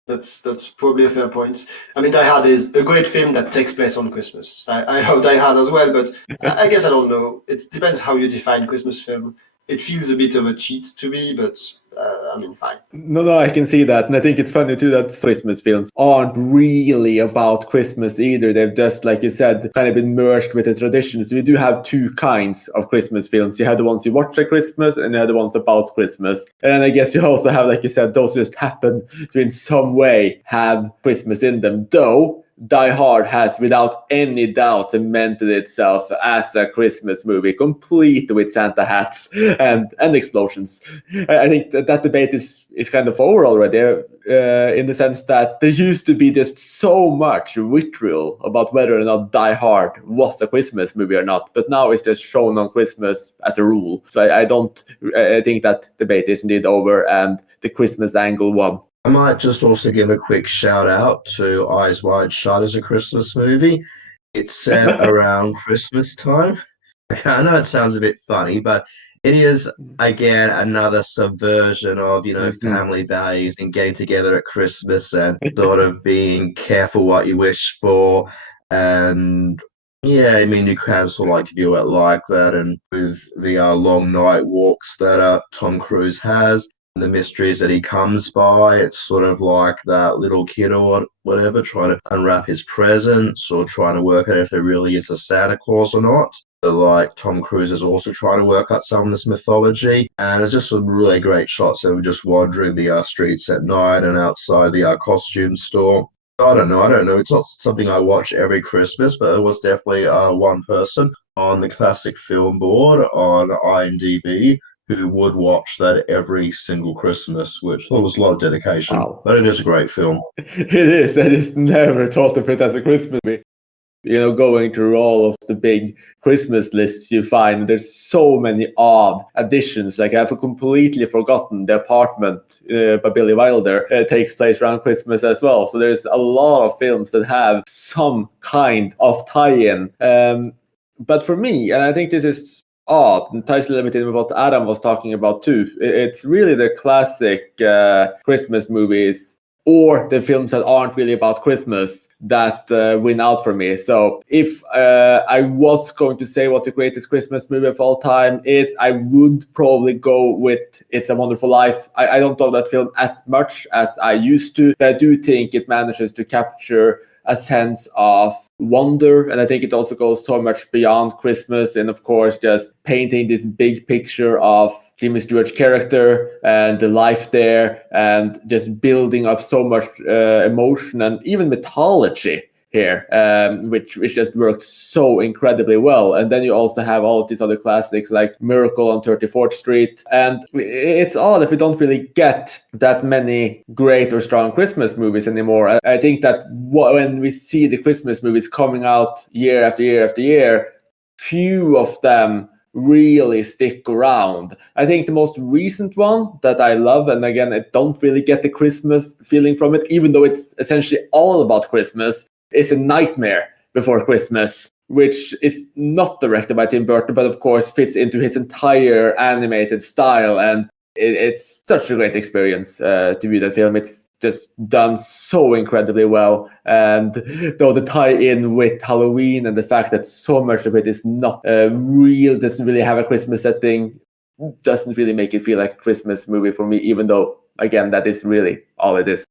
That's probably a fair point. I mean, Die Hard is a great film that takes place on Christmas. I hope Die Hard as well, but I guess I don't know. It depends how you define Christmas film. It feels a bit of a cheat to me, but I mean, fine. No, I can see that. And I think it's funny too that Christmas films aren't really about Christmas either. They've just, like you said, kind of been merged with the traditions. We do have two kinds of Christmas films. You have the ones you watch at Christmas and you have the ones about Christmas. And then I guess you also have, like you said, those just happen to in some way have Christmas in them. Though Die Hard has, without any doubt, cemented itself as a Christmas movie, complete with Santa hats and explosions. I think that debate is kind of over already, in the sense that there used to be just so much vitriol about whether or not Die Hard was a Christmas movie or not, but now it's just shown on Christmas as a rule. So I think that debate is indeed over, and the Christmas angle won. I might just also give a quick shout out to Eyes Wide Shut as a Christmas movie. It's set around Christmas time. I know it sounds a bit funny, but it is again another subversion of family values and getting together at Christmas and sort of being careful what you wish for and Yeah, I mean, you can sort of like view it like that, and with the long night walks that Tom Cruise has, and the mysteries that he comes by, it's sort of like that little kid or whatever trying to unwrap his presents or trying to work out if there really is a Santa Claus or not. But like Tom Cruise is also trying to work out some of this mythology, and it's just some really great shots of him just wandering the streets at night and outside the costume store. I don't know. I don't know. It's not something I watch every Christmas, but it was definitely one person on the classic film board on IMDb who would watch that every single Christmas, which was a lot of dedication. Wow. But it is a great film. It is. I just never thought of it as a Christmas movie. Going through all of the big Christmas lists you find, there's so many odd additions. Like I've completely forgotten The Apartment by Billy Wilder takes place around Christmas as well. So there's a lot of films that have some kind of tie-in. But for me, and I think this is odd and ties a little bit in with what Adam was talking about too, it's really the classic Christmas movies or the films that aren't really about Christmas that win out for me. So if I was going to say what the greatest Christmas movie of all time is, I would probably go with It's a Wonderful Life. I don't love that film as much as I used to, but I do think it manages to capture a sense of wonder, and I think it also goes so much beyond Christmas, and of course just painting this big picture of Jimmy Stewart's character and the life there, and just building up so much emotion and even mythology here, which just works so incredibly well. And then you also have all of these other classics like Miracle on 34th Street. And it's odd if we don't really get that many great or strong Christmas movies anymore. I think that when we see the Christmas movies coming out year after year after year, few of them really stick around. I think the most recent one that I love, and again, I don't really get the Christmas feeling from it, even though it's essentially all about Christmas, is A Nightmare Before Christmas, which is not directed by Tim Burton, but of course fits into his entire animated style. And it's such a great experience to view that film. It's just done so incredibly well. And though the tie-in with Halloween and the fact that so much of it is not doesn't really have a Christmas setting, doesn't really make it feel like a Christmas movie for me, even though, again, that is really all it is.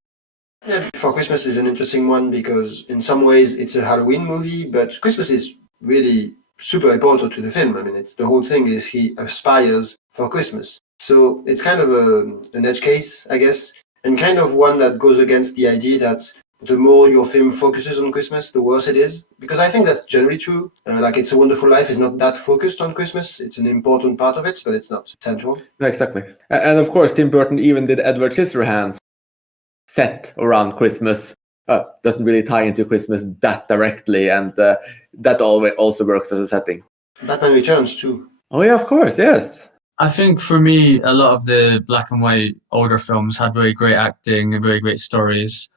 Yeah, Before Christmas is an interesting one because in some ways it's a Halloween movie, but Christmas is really super important to the film. I mean, it's the whole thing is he aspires for Christmas. So it's kind of an edge case, I guess, and kind of one that goes against the idea that the more your film focuses on Christmas, the worse it is. Because I think that's generally true. Like It's a Wonderful Life is not that focused on Christmas. It's an important part of it, but it's not central. Exactly. And of course, Tim Burton even did Edward Scissorhands, set around Christmas. Doesn't really tie into Christmas that directly, and that always also works as a setting. Batman Returns too. Oh yeah, of course, yes. I think for me, a lot of the black and white older films had very great acting and very great stories.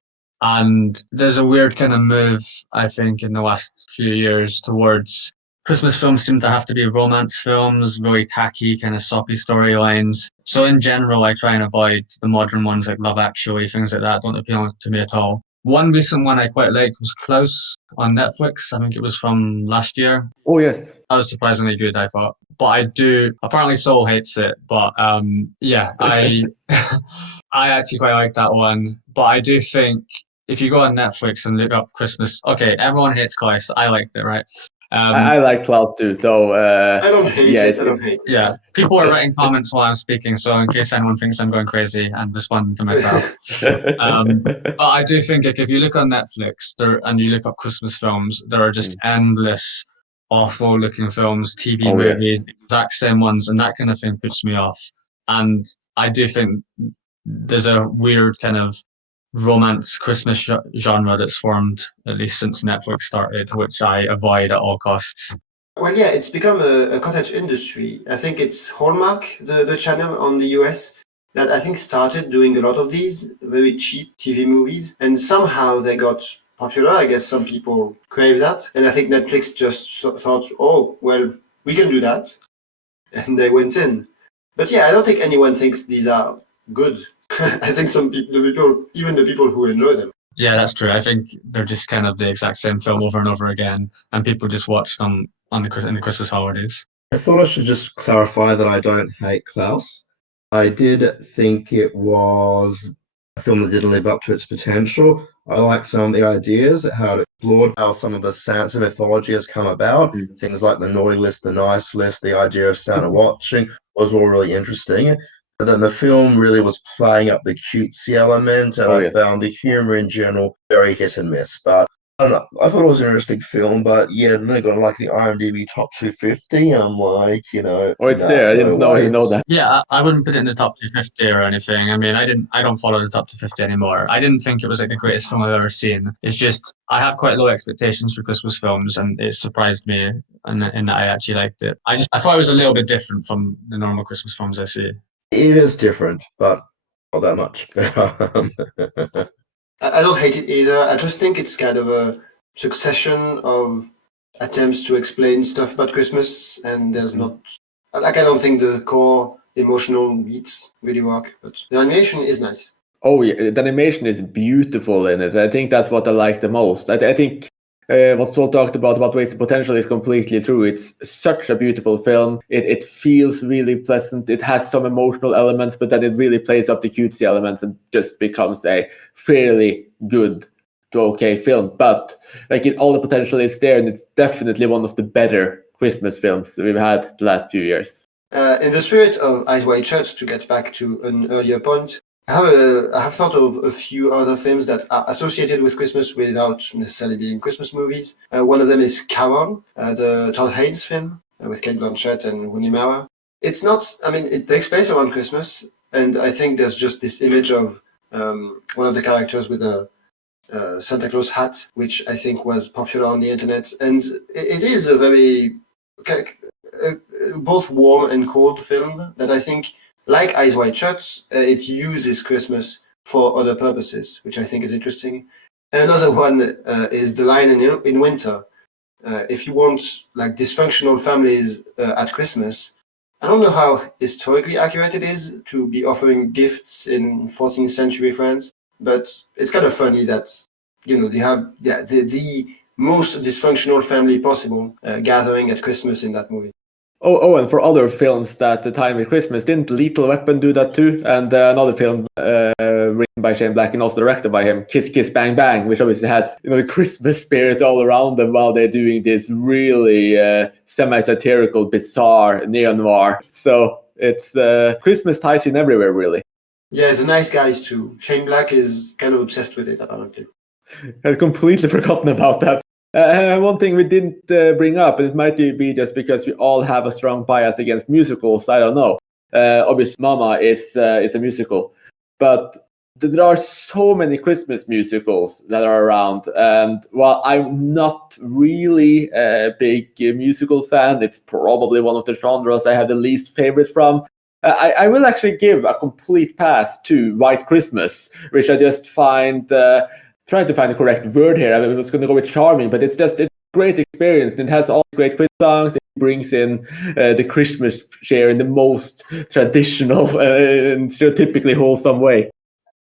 And there's a weird kind of move, I think, in the last few years towards Christmas films seem to have to be romance films, very tacky, kind of soppy storylines. So in general, I try and avoid the modern ones like Love Actually, things like that don't appeal to me at all. One recent one I quite liked was Klaus on Netflix. I think it was from last year. Oh yes. That was surprisingly good, I thought. But I do, apparently Soul hates it, but yeah, I I actually quite like that one. But I do think if you go on Netflix and look up Christmas, okay, everyone hates Klaus. I liked it, right? I like Cloud too, though. I don't hate it. I don't hate it. Yeah, people are writing comments while I'm speaking, so in case anyone thinks I'm going crazy, I'm responding to myself. But I do think like, if you look on Netflix and you look up Christmas films, there are just endless awful looking films, TV movies, exact same ones, and that kind of thing puts me off. And I do think there's a weird kind of romance Christmas genre that's formed, at least since Netflix started, which I avoid at all costs. Well, yeah, it's become a cottage industry. I think it's Hallmark, the channel on the US, that I think started doing a lot of these very cheap TV movies. And somehow they got popular. I guess some people crave that. And I think Netflix just thought, oh, well, we can do that. And they went in. But yeah, I don't think anyone thinks these are good. I think some people, even the people who enjoy them, Yeah, that's true. I think they're just kind of the exact same film over and over again, and people just watch them in the Christmas holidays. I thought I should just clarify that I don't hate Klaus. I did think it was a film that didn't live up to its potential. I like some of the ideas, how it explored how some of the Santa mythology has come about. Things like the naughty list, the nice list, the idea of Santa watching was all really interesting. But then the film really was playing up the cutesy element, and Oh I yes. found the humor in general very hit and miss. But I don't know. I thought it was an interesting film, but yeah, then they got like the IMDb top 250. I'm like, Oh, it's nah, there. I no didn't know even way. know that. Yeah, I wouldn't put it in the top 250 or anything. I mean, I don't follow the top 250 anymore. I didn't think it was like the greatest film I've ever seen. It's just I have quite low expectations for Christmas films, and it surprised me in that I actually liked it. I thought it was a little bit different from the normal Christmas films I see. It is different, but not that much. I don't hate it either. I just think it's kind of a succession of attempts to explain stuff about Christmas, and there's not like I don't think the core emotional beats really work, but the animation is nice. Oh yeah, the animation is beautiful in it. I think that's what I like the most. I think what Saul talked about wasted potential is completely true. It's such a beautiful film. It feels really pleasant. It has some emotional elements, but then it really plays up the cutesy elements and just becomes a fairly good to okay film. But like all the potential is there, and it's definitely one of the better Christmas films we've had the last few years. In the spirit of Eyes Wide Shut, to get back to an earlier point, I have thought of a few other films that are associated with Christmas without necessarily being Christmas movies. One of them is Carol, the Todd Haynes film with Kate Blanchett and Rooney Mara. It's not, I mean, it takes place around Christmas, and I think there's just this image of one of the characters with a Santa Claus hat, which I think was popular on the internet, and it is a very both warm and cold film that I think, like Eyes Wide Shut, it uses Christmas for other purposes, which I think is interesting. Another one is The Lion in Winter. If you want like dysfunctional families at Christmas, I don't know how historically accurate it is to be offering gifts in 14th century France, but it's kind of funny that they have the most dysfunctional family possible gathering at Christmas in that movie. Oh, and for other films that the time of Christmas, didn't Lethal Weapon do that too? And another film written by Shane Black and also directed by him, Kiss Kiss Bang Bang, which obviously has the Christmas spirit all around them while they're doing this really semi-satirical, bizarre neo-noir. So it's Christmas ties in everywhere, really. Yeah, the Nice Guys too. Shane Black is kind of obsessed with it, apparently. I'd completely forgotten about that. One thing we didn't bring up, and it might be just because we all have a strong bias against musicals, I don't know. Obviously, Mama is a musical, but there are so many Christmas musicals that are around. And while I'm not really a big musical fan, it's probably one of the genres I have the least favorite from. I will actually give a complete pass to White Christmas, which I just find... trying to find the correct word here. I was going to go with charming, but it's a great experience. It has all great Christmas songs. It brings in the Christmas share in the most traditional and stereotypically wholesome way.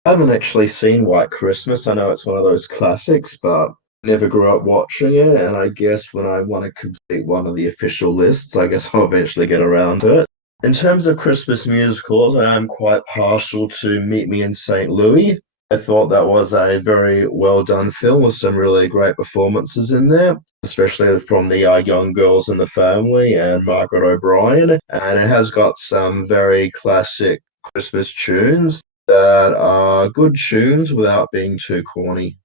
I haven't actually seen White Christmas. I know it's one of those classics, but never grew up watching it. And I guess when I want to complete one of the official lists, I guess I'll eventually get around to it. In terms of Christmas musicals, I am quite partial to Meet Me in St. Louis. I thought that was a very well done film with some really great performances in there, especially from the young girls in the family and Margaret O'Brien. And it has got some very classic Christmas tunes that are good tunes without being too corny.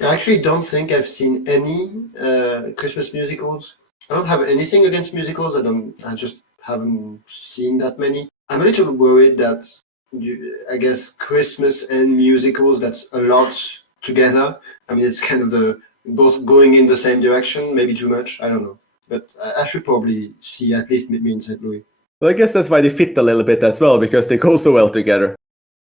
I actually don't think I've seen any Christmas musicals. I don't have anything against musicals. I just haven't seen that many. I'm a little worried that I guess Christmas and musicals, that's a lot together. I mean, it's kind of both going in the same direction, maybe too much, I don't know. But I should probably see at least Meet Me in St. Louis. Well, I guess that's why they fit a little bit as well, because they go so well together.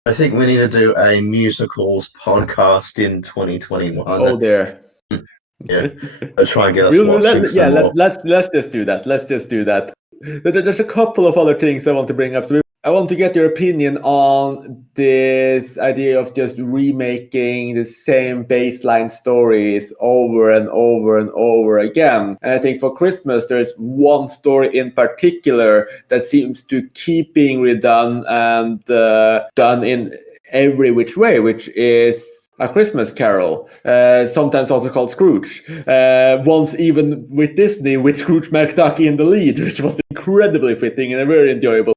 I think we need to do a musicals podcast in 2021. Oh, there. Yeah, I'll try and get us watching some more. Let's just do that. Let's just do that. There's a couple of other things I want to bring up. So I want to get your opinion on this idea of just remaking the same baseline stories over and over and over again. And I think for Christmas, there's one story in particular that seems to keep being redone and done in every which way, which is A Christmas Carol, sometimes also called Scrooge. Once even with Disney, with Scrooge McDuck in the lead, which was incredibly fitting and very enjoyable.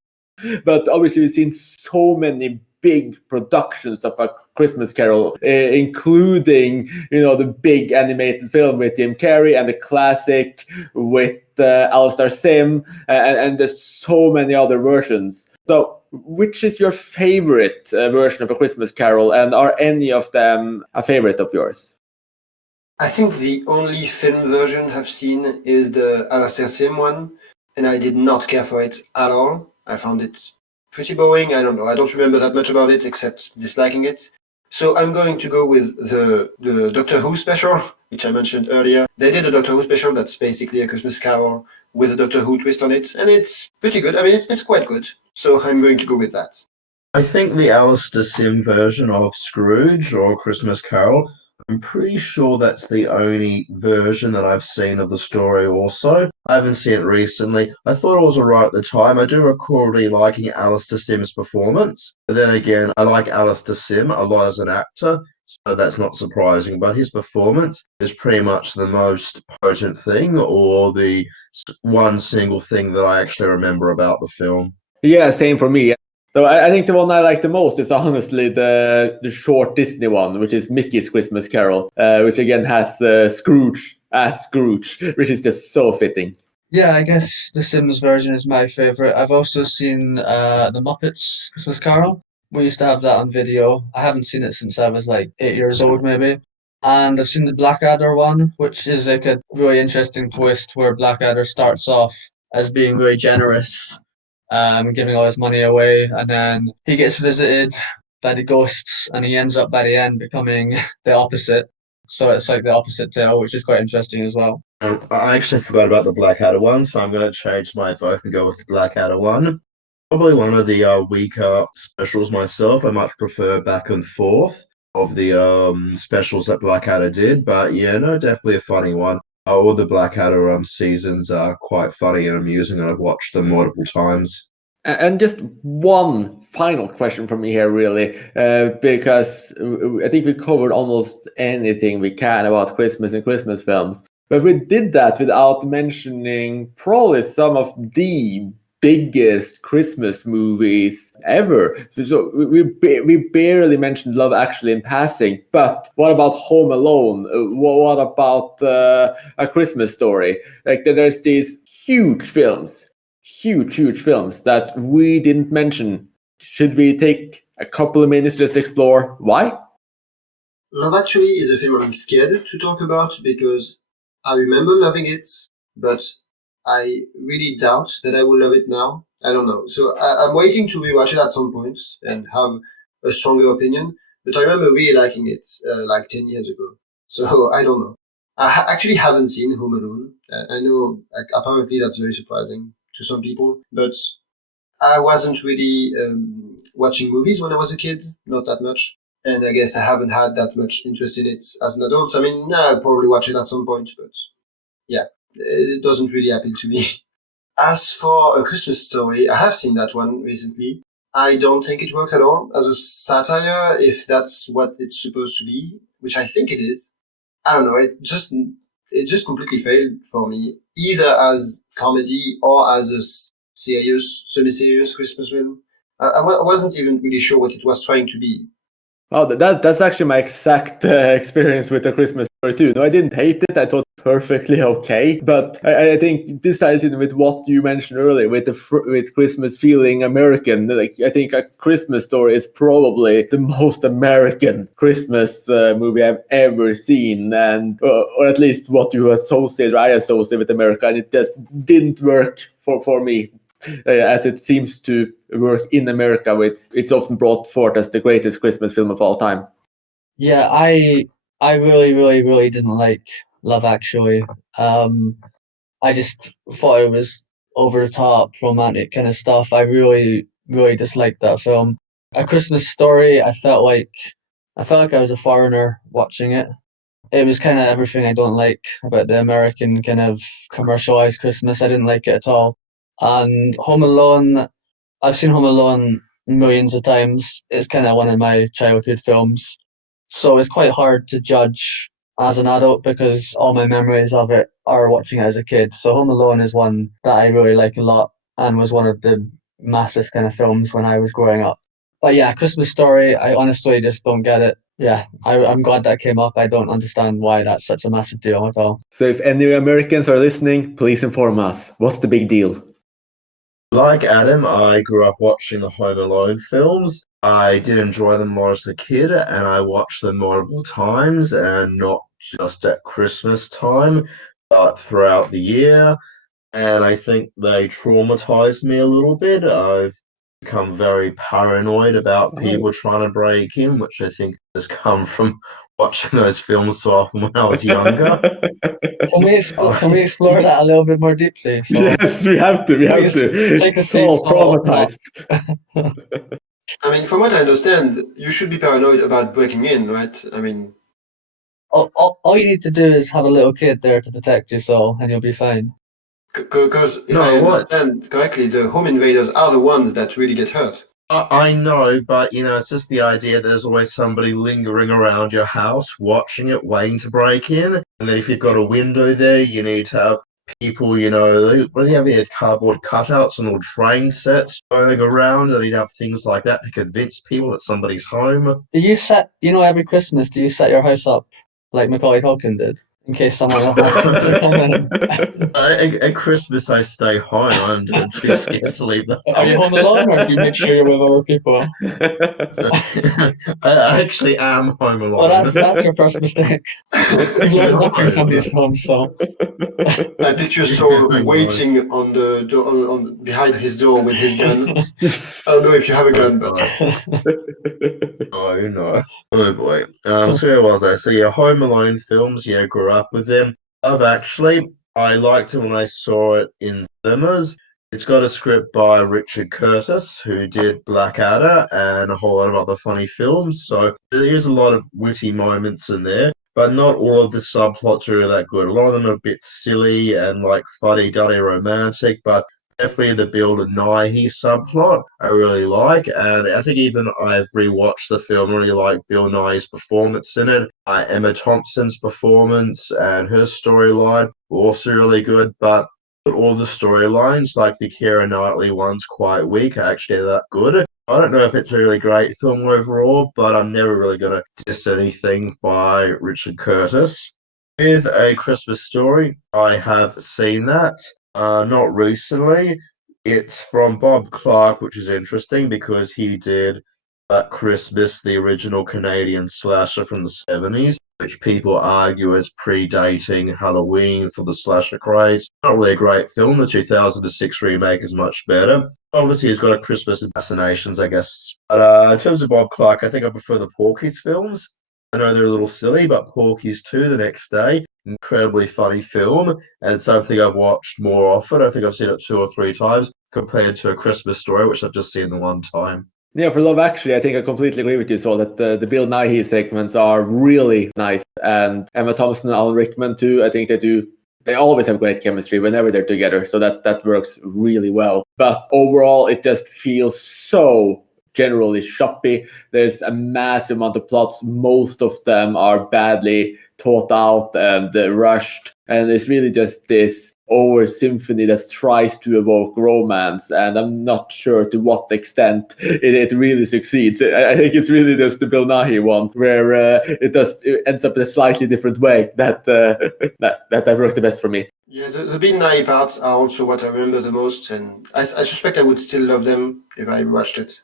But obviously, we've seen so many big productions of A Christmas Carol, including, the big animated film with Jim Carrey and the classic with Alistair Sim, and there's so many other versions. So, which is your favorite version of A Christmas Carol, and are any of them a favorite of yours? I think the only film version I've seen is the Alastair Sim one, and I did not care for it at all. I found it pretty boring. I don't know. I don't remember that much about it except disliking it. So I'm going to go with the Doctor Who special, which I mentioned earlier. They did a Doctor Who special that's basically A Christmas Carol with a Doctor Who twist on it, and it's pretty good. I mean, it's quite good. So I'm going to go with that. I think the Alistair Sim version of Scrooge or Christmas Carol, I'm pretty sure that's the only version that I've seen of the story also. I haven't seen it recently. I thought it was alright at the time. I do recall really liking Alistair Sim's performance. But then again, I like Alistair Sim a lot as an actor, so that's not surprising. But his performance is pretty much the most potent thing, or the one single thing that I actually remember about the film. Yeah, same for me. So I think the one I like the most is honestly the short Disney one, which is Mickey's Christmas Carol, which again has Scrooge as Scrooge, which is just so fitting. Yeah, I guess the Sims version is my favorite. I've also seen the Muppets Christmas Carol. We used to have that on video. I haven't seen it since I was like 8 years old, maybe. And I've seen the Blackadder one, which is like a really interesting twist where Blackadder starts off as being really generous, giving all his money away, and then he gets visited by the ghosts, and he ends up by the end becoming the opposite. So it's like the opposite tale, which is quite interesting as well. I actually forgot about the Blackadder one, so I'm going to change my vote and go with the Blackadder one. Probably one of the weaker specials myself. I much prefer Back and Forth of the specials that Blackadder did, but yeah, no, definitely a funny one. All the Blackadder seasons are quite funny and amusing, and I've watched them multiple times. And just one final question from me here, really, because I think we covered almost anything we can about Christmas and Christmas films. But we did that without mentioning probably some of the biggest Christmas movies ever. So we barely mentioned Love Actually in passing. But what about Home Alone? What about A Christmas Story? Like there's these huge films that we didn't mention. Should we take a couple of minutes just to explore why? Love Actually is a film I'm scared to talk about because I remember loving it, but I really doubt that I will love it now. I don't know. So I'm waiting to rewatch it at some point and have a stronger opinion. But I remember really liking it like 10 years ago. So I don't know. I actually haven't seen Home Alone. I know apparently that's very surprising to some people, but I wasn't really watching movies when I was a kid, not that much. And I guess I haven't had that much interest in it as an adult. I mean, I'll probably watch it at some point, but yeah, it doesn't really appeal to me. As for A Christmas Story, I have seen that one recently. I don't think it works at all as a satire, if that's what it's supposed to be, which I think it is. I don't know, it just completely failed for me, either as comedy or as a serious, semi-serious Christmas film. I wasn't even really sure what it was trying to be. Oh, that's actually my exact experience with The Christmas Story too. No, I didn't hate it. I thought perfectly okay. But I think this ties in with what you mentioned earlier with with Christmas feeling American. Like I think A Christmas Story is probably the most American Christmas movie I've ever seen, and or at least what you associate or I associate with America, and it just didn't work for me. As it seems to work in America, it's often brought forth as the greatest Christmas film of all time. Yeah, I really, really, really didn't like Love Actually. I just thought it was over the top, romantic kind of stuff. I really, really disliked that film. A Christmas Story, I felt like I was a foreigner watching it. It was kind of everything I don't like about the American kind of commercialized Christmas. I didn't like it at all. And Home Alone, I've seen Home Alone millions of times. It's kind of one of my childhood films. So it's quite hard to judge as an adult because all my memories of it are watching it as a kid. So Home Alone is one that I really like a lot and was one of the massive kind of films when I was growing up. But yeah, Christmas Story, I honestly just don't get it. Yeah, I'm glad that came up. I don't understand why that's such a massive deal at all. So if any Americans are listening, please inform us. What's the big deal? Like Adam, I grew up watching the Home Alone films. I did enjoy them more as a kid, and I watched them multiple times, and not just at Christmas time, but throughout the year. And I think they traumatized me a little bit. I've become very paranoid about people trying to break in, which I think has come from watching those films so often when I was younger. Can we explore that a little bit more deeply? So Yes, we have to. We have please to. take a It's seat. all traumatized. I mean, from what I understand, you should be paranoid about breaking in, right? I mean, All you need to do is have a little kid there to protect you, so and you'll be fine. because if I No, what? understand correctly, the home invaders are the ones that really get hurt. I know, but it's just the idea that there's always somebody lingering around your house, watching it, waiting to break in. And then if you've got a window there, you need to have people, what do you have here? Cardboard cutouts and little train sets going around, and you'd have things like that to convince people that somebody's home. Do you set, every Christmas, do you set your house up like Macaulay Culkin did in case someone happens to come in? At Christmas, I stay home. I'm too scared to leave the Are you house. home alone, or do you make sure you're with other people? I actually am home Well, alone. that's your first mistake. You've learned nothing from these films, so. I picture Yeah, Saul I know. waiting on the door, on behind his door with his gun. I don't know if you have a Oh, gun, but God. Oh, no. Oh, boy. So where was I? So, yeah, Home Alone films. Yeah, grew up with them. I liked it when I saw it in cinemas. It's got a script by Richard Curtis, who did Blackadder and a whole lot of other funny films. So there is a lot of witty moments in there, but not all of the subplots are really that good. A lot of them are a bit silly and like fuddy-duddy romantic, but definitely the Bill Nighy subplot I really like, and I think even I've rewatched the film. I really like Bill Nighy's performance in it. Emma Thompson's performance and her storyline were also really good, but all the storylines, like the Keira Knightley one's quite weak, are actually that good. I don't know if it's a really great film overall, but I'm never really going to diss anything by Richard Curtis. With A Christmas Story, I have seen that. Not recently. It's from Bob Clark, which is interesting because he did Black Christmas, the original Canadian slasher from the 70s, which people argue is predating Halloween for the slasher craze. Not really a great film. The 2006 remake is much better. Obviously, he's got a Christmas Assassinations, I guess. But in terms of Bob Clark, I think I prefer the Porky's films. I know they're a little silly, but Porky's 2 the next day, incredibly funny film and something I've watched more often. I think I've seen it 2 or 3 times compared to A Christmas Story, which I've just seen the one time. Yeah, for Love Actually, I think I completely agree with you, so that the Bill Nighy segments are really nice. And Emma Thompson and Alan Rickman too, I think they always have great chemistry whenever they're together, so that works really well. But overall, it just feels so generally shoppy. There's a massive amount of plots. Most of them are badly thought out and rushed. And it's really just this over symphony that tries to evoke romance. And I'm not sure to what extent it really succeeds. I think it's really just the Bill Nighy one where it ends up in a slightly different way that worked the best for me. yeah, the Bill Nye parts are also what I remember the most, and I suspect I would still love them if I watched it.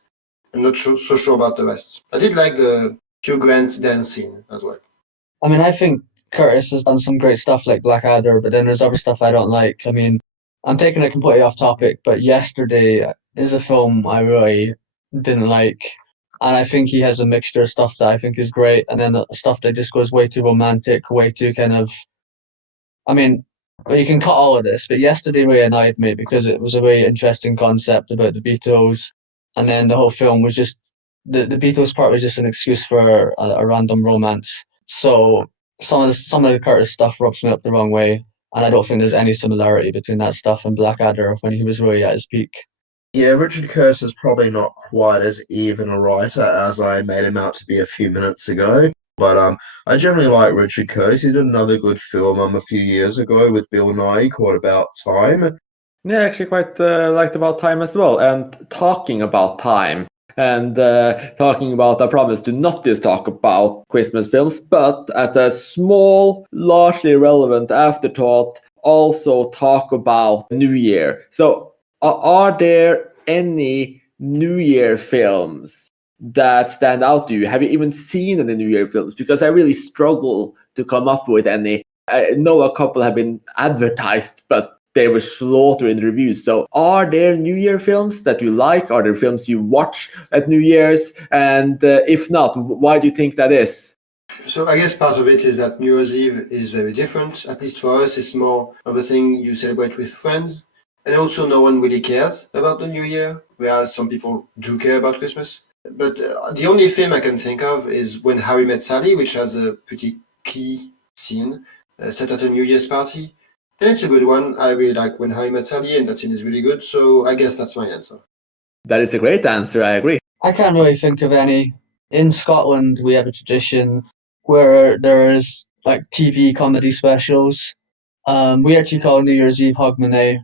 I'm not so sure about the rest. I did like the Hugh Grant dance scene as well. I mean, I think Curtis has done some great stuff like Blackadder, but then there's other stuff I don't like. I mean, I'm taking it completely off topic, but Yesterday is a film I really didn't like. And I think he has a mixture of stuff that I think is great, and then stuff that just goes way too romantic, way too kind of. I mean, But you can cut all of this. But yesterday really annoyed me because it was a really interesting concept about the Beatles, and then the whole film was just the Beatles part was just an excuse for a random romance. So some of the Curtis stuff rubs me up the wrong way, and I don't think there's any similarity between that stuff and Blackadder when he was really at his peak. Yeah, Richard Curtis is probably not quite as even a writer as I made him out to be a few minutes ago. But I generally like Richard Curtis. He did another good film a few years ago with Bill Nye called About Time. Yeah, actually quite liked About Time as well. And talking about time and talking about, I promise to not just talk about Christmas films, but as a small, largely irrelevant afterthought, also talk about New Year. So are there any New Year films that stand out to you? Have you even seen any New Year films? Because I really struggle to come up with any. I know a couple have been advertised, but they were slaughtered in reviews. So are there New Year films that you like? Are there films you watch at New Year's? And if not, why do you think that is? So I guess part of it is that New Year's Eve is very different. At least for us, it's more of a thing you celebrate with friends. And also no one really cares about the New Year, whereas some people do care about Christmas. But the only film I can think of is When Harry Met Sally, which has a pretty key scene set at a New Year's party. And it's a good one. I really like When Harry Met Sally, and that scene is really good. So I guess that's my answer. That is a great answer, I agree. I can't really think of any. In Scotland, we have a tradition where there's like TV comedy specials. We actually call New Year's Eve Hogmanay,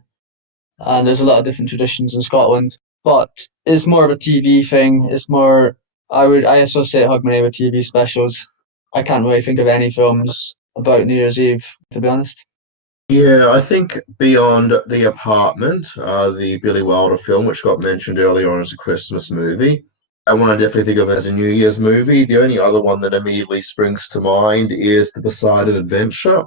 and there's a lot of different traditions in Scotland. But it's more of a TV thing. It's more I associate Hogmanay with TV specials. I can't really think of any films about New Year's Eve, to be honest. Yeah, I think Beyond the Apartment, the Billy Wilder film, which got mentioned earlier on as a Christmas movie, and one I definitely think of as a New Year's movie. The only other one that immediately springs to mind is The Poseidon Adventure,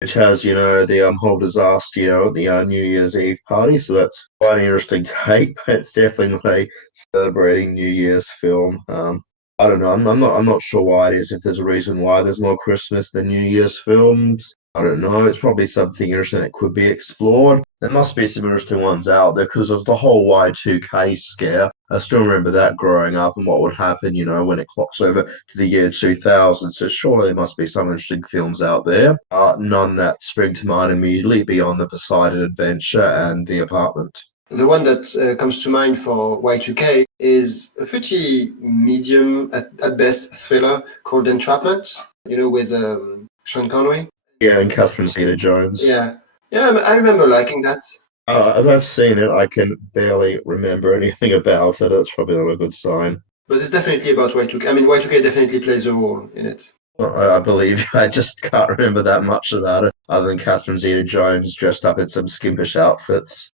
which has, the whole disaster, at the New Year's Eve party. So that's quite an interesting take. But it's definitely not a celebrating New Year's film. I don't know. I'm not sure why it is. If there's a reason why there's more Christmas than New Year's films, I don't know. It's probably something interesting that could be explored. There must be some interesting ones out there because of the whole Y2K scare. I still remember that growing up and what would happen, when it clocks over to the year 2000. So surely there must be some interesting films out there. None that spring to mind immediately beyond The Poseidon Adventure and The Apartment. The one that comes to mind for Y2K is a pretty medium, at best, thriller called Entrapment, with Sean Connery. Yeah, and Catherine Zeta-Jones. Yeah, I remember liking that. I've seen it. I can barely remember anything about it. That's probably not a good sign. But it's definitely about Y2K. I mean, Y2K definitely plays a role in it. Well, I believe you. I just can't remember that much about it, other than Catherine Zeta-Jones dressed up in some skimpish outfits.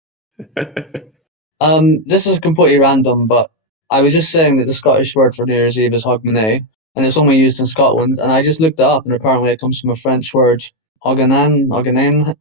This is completely random, but I was just saying that the Scottish word for New Year's Eve is Hogmanay, and it's only used in Scotland. And I just looked it up, and apparently it comes from a French word, Hoganen,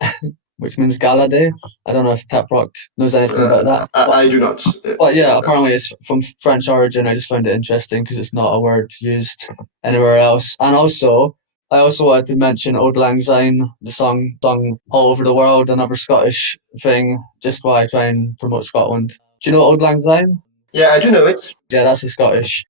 which means gala day. I don't know if Tap Rock knows anything about that. I do not. But yeah, apparently it's from French origin. I just found it interesting because it's not a word used anywhere else. And also, I also wanted to mention Auld Lang Syne, the song sung all over the world, another Scottish thing, just while I try and promote Scotland. Do you know Auld Lang Syne? Yeah, I do know it. Yeah, that's a Scottish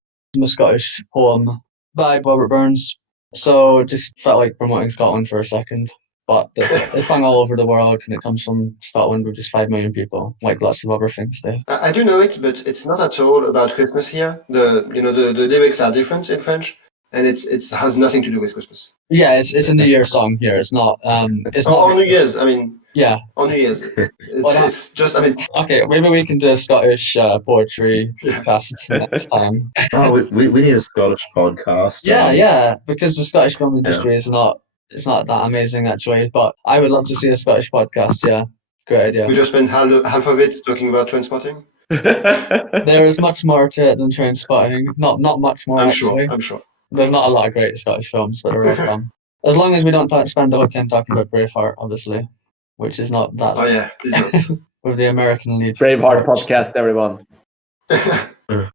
poem by Robert Burns. So it just felt like promoting Scotland for a second. But it's sung all over the world, and it comes from Scotland with just 5 million people, like lots of other things do. I do know it, but it's not at all about Christmas here. The lyrics are different in French, and it has nothing to do with Christmas. Yeah, it's a New Year's song here. It's not. It's not. On New Year's, I mean. Yeah. On New Year's, it's just. I mean. Okay, maybe we can do a Scottish poetry cast next time. Oh, we need a Scottish podcast. Yeah, because the Scottish film industry is not. It's not that amazing actually, but I would love to see a Scottish podcast. Yeah, great idea. We just spent half of it talking about Trainspotting. There is much more to it than Trainspotting. Not much more. I'm actually. sure. There's not a lot of great Scottish films, but there are some. As long as we don't spend the whole time talking about Braveheart, obviously, which is not that. Oh yeah, please don't. With the American lead. Braveheart podcast, everyone.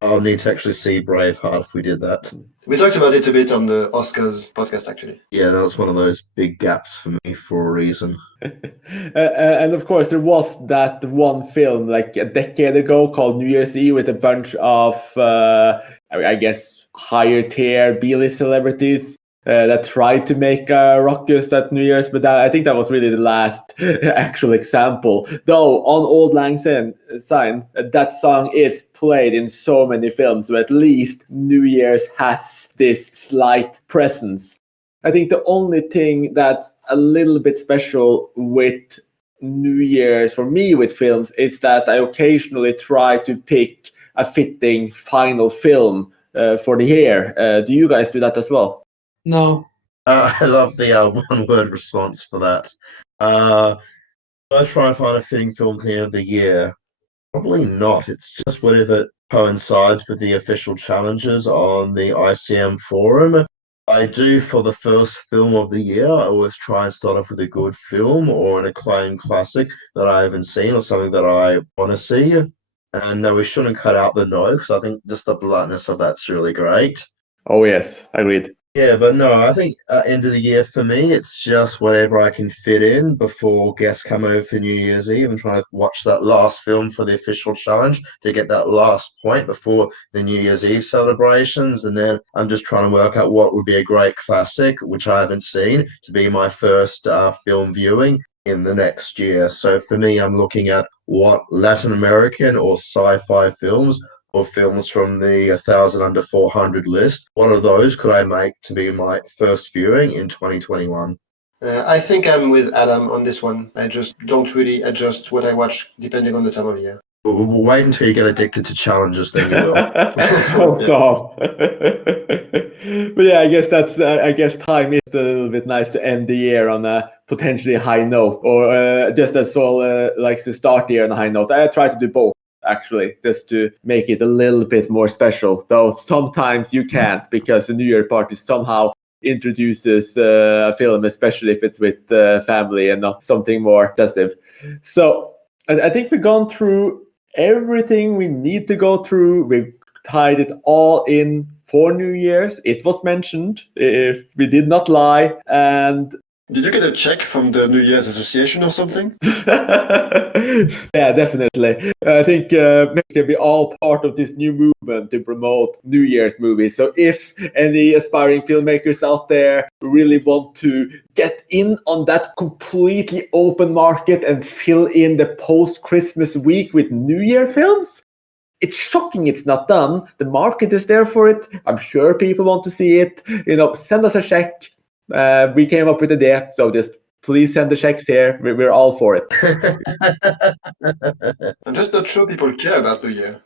I'll need to actually see Braveheart if we did that. We talked about it a bit on the Oscars podcast, actually. Yeah, that was one of those big gaps for me for a reason. And of course, there was that one film like a decade ago called New Year's Eve with a bunch of, I guess, higher tier B-list celebrities that tried to make a ruckus at New Year's. But I think that was really the last actual example. Though on Old Lang Syne, that song is played in so many films, so at least New Year's has this slight presence. I think the only thing that's a little bit special with New Year's for me with films is that I occasionally try to pick a fitting final film for the year. Do you guys do that as well? No. I love the one-word response for that. I try and find a fitting film at the end of the year. Probably not. It's just whatever coincides with the official challenges on the ICM forum. I do for the first film of the year. I always try and start off with a good film or an acclaimed classic that I haven't seen or something that I want to see. And no, we shouldn't cut out the no because I think just the bluntness of that's really great. Oh yes, agreed. Yeah, but no, I think end of the year for me, it's just whatever I can fit in before guests come over for New Year's Eve and try to watch that last film for the official challenge to get that last point before the New Year's Eve celebrations. And then I'm just trying to work out what would be a great classic, which I haven't seen, to be my first film viewing in the next year. So for me, I'm looking at what Latin American or sci-fi films or films from the 1,000 under 400 list. What of those could I make to be my first viewing in 2021? I think I'm with Adam on this one. I just don't really adjust what I watch depending on the time of year. We'll wait until you get addicted to challenges, then you will. Oh, Tom. But yeah, I guess that's. I guess time is a little bit nice to end the year on a potentially high note, or just as Saul likes to start the year on a high note. I try to do both, actually, just to make it a little bit more special. Though sometimes you can't because the New Year party somehow introduces a film, especially if it's with family and not something more excessive. So I think we've gone through everything we need to go through. We've tied it all in for New Year's. It was mentioned, if we did not lie. And did you get a check from the New Year's Association or something? Yeah, definitely. I think maybe can be all part of this new movement to promote New Year's movies. So if any aspiring filmmakers out there really want to get in on that completely open market and fill in the post-Christmas week with New Year films, it's shocking it's not done. The market is there for it. I'm sure people want to see it. Send us a check. We came up with the idea, so just please send the checks here. We're all for it. I'm just not sure people care about New Year.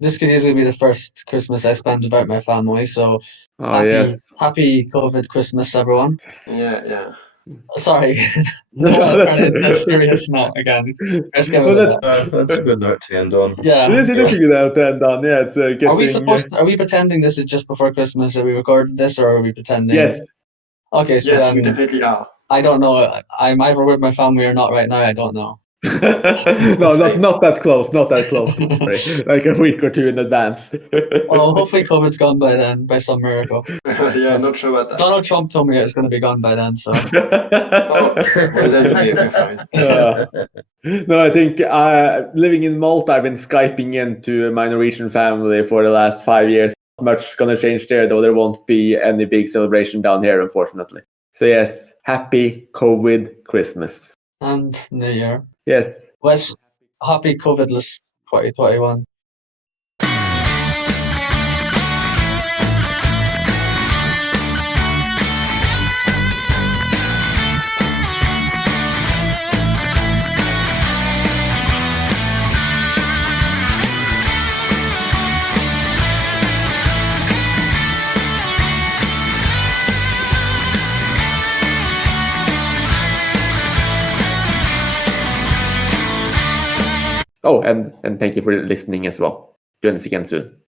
This could easily be the first Christmas I spend without my family, so happy COVID Christmas, everyone. Yeah. Sorry. That's a serious note again. That's a good note to end on. Yeah. It is a good note to end on. Yeah, it's getting... Are we pretending this is just before Christmas that we recorded this, or are we pretending? Yes. Okay, so yes, we definitely are. I don't know. I'm either with my family or not right now. I don't know. No, not that close. Not that close. Like a week or two in advance. Well, hopefully COVID's gone by then, by some miracle. Yeah, not sure about that. Donald Trump told me it's going to be gone by then, so. Well, then we're fine. No, I think living in Malta, I've been Skyping into my Norwegian family for the last 5 years. Not much going to change there, though there won't be any big celebration down here, unfortunately. So yes, happy COVID Christmas. And New Year. Yes. Let's happy COVIDless 2021. Oh, and thank you for listening as well. Join us again soon.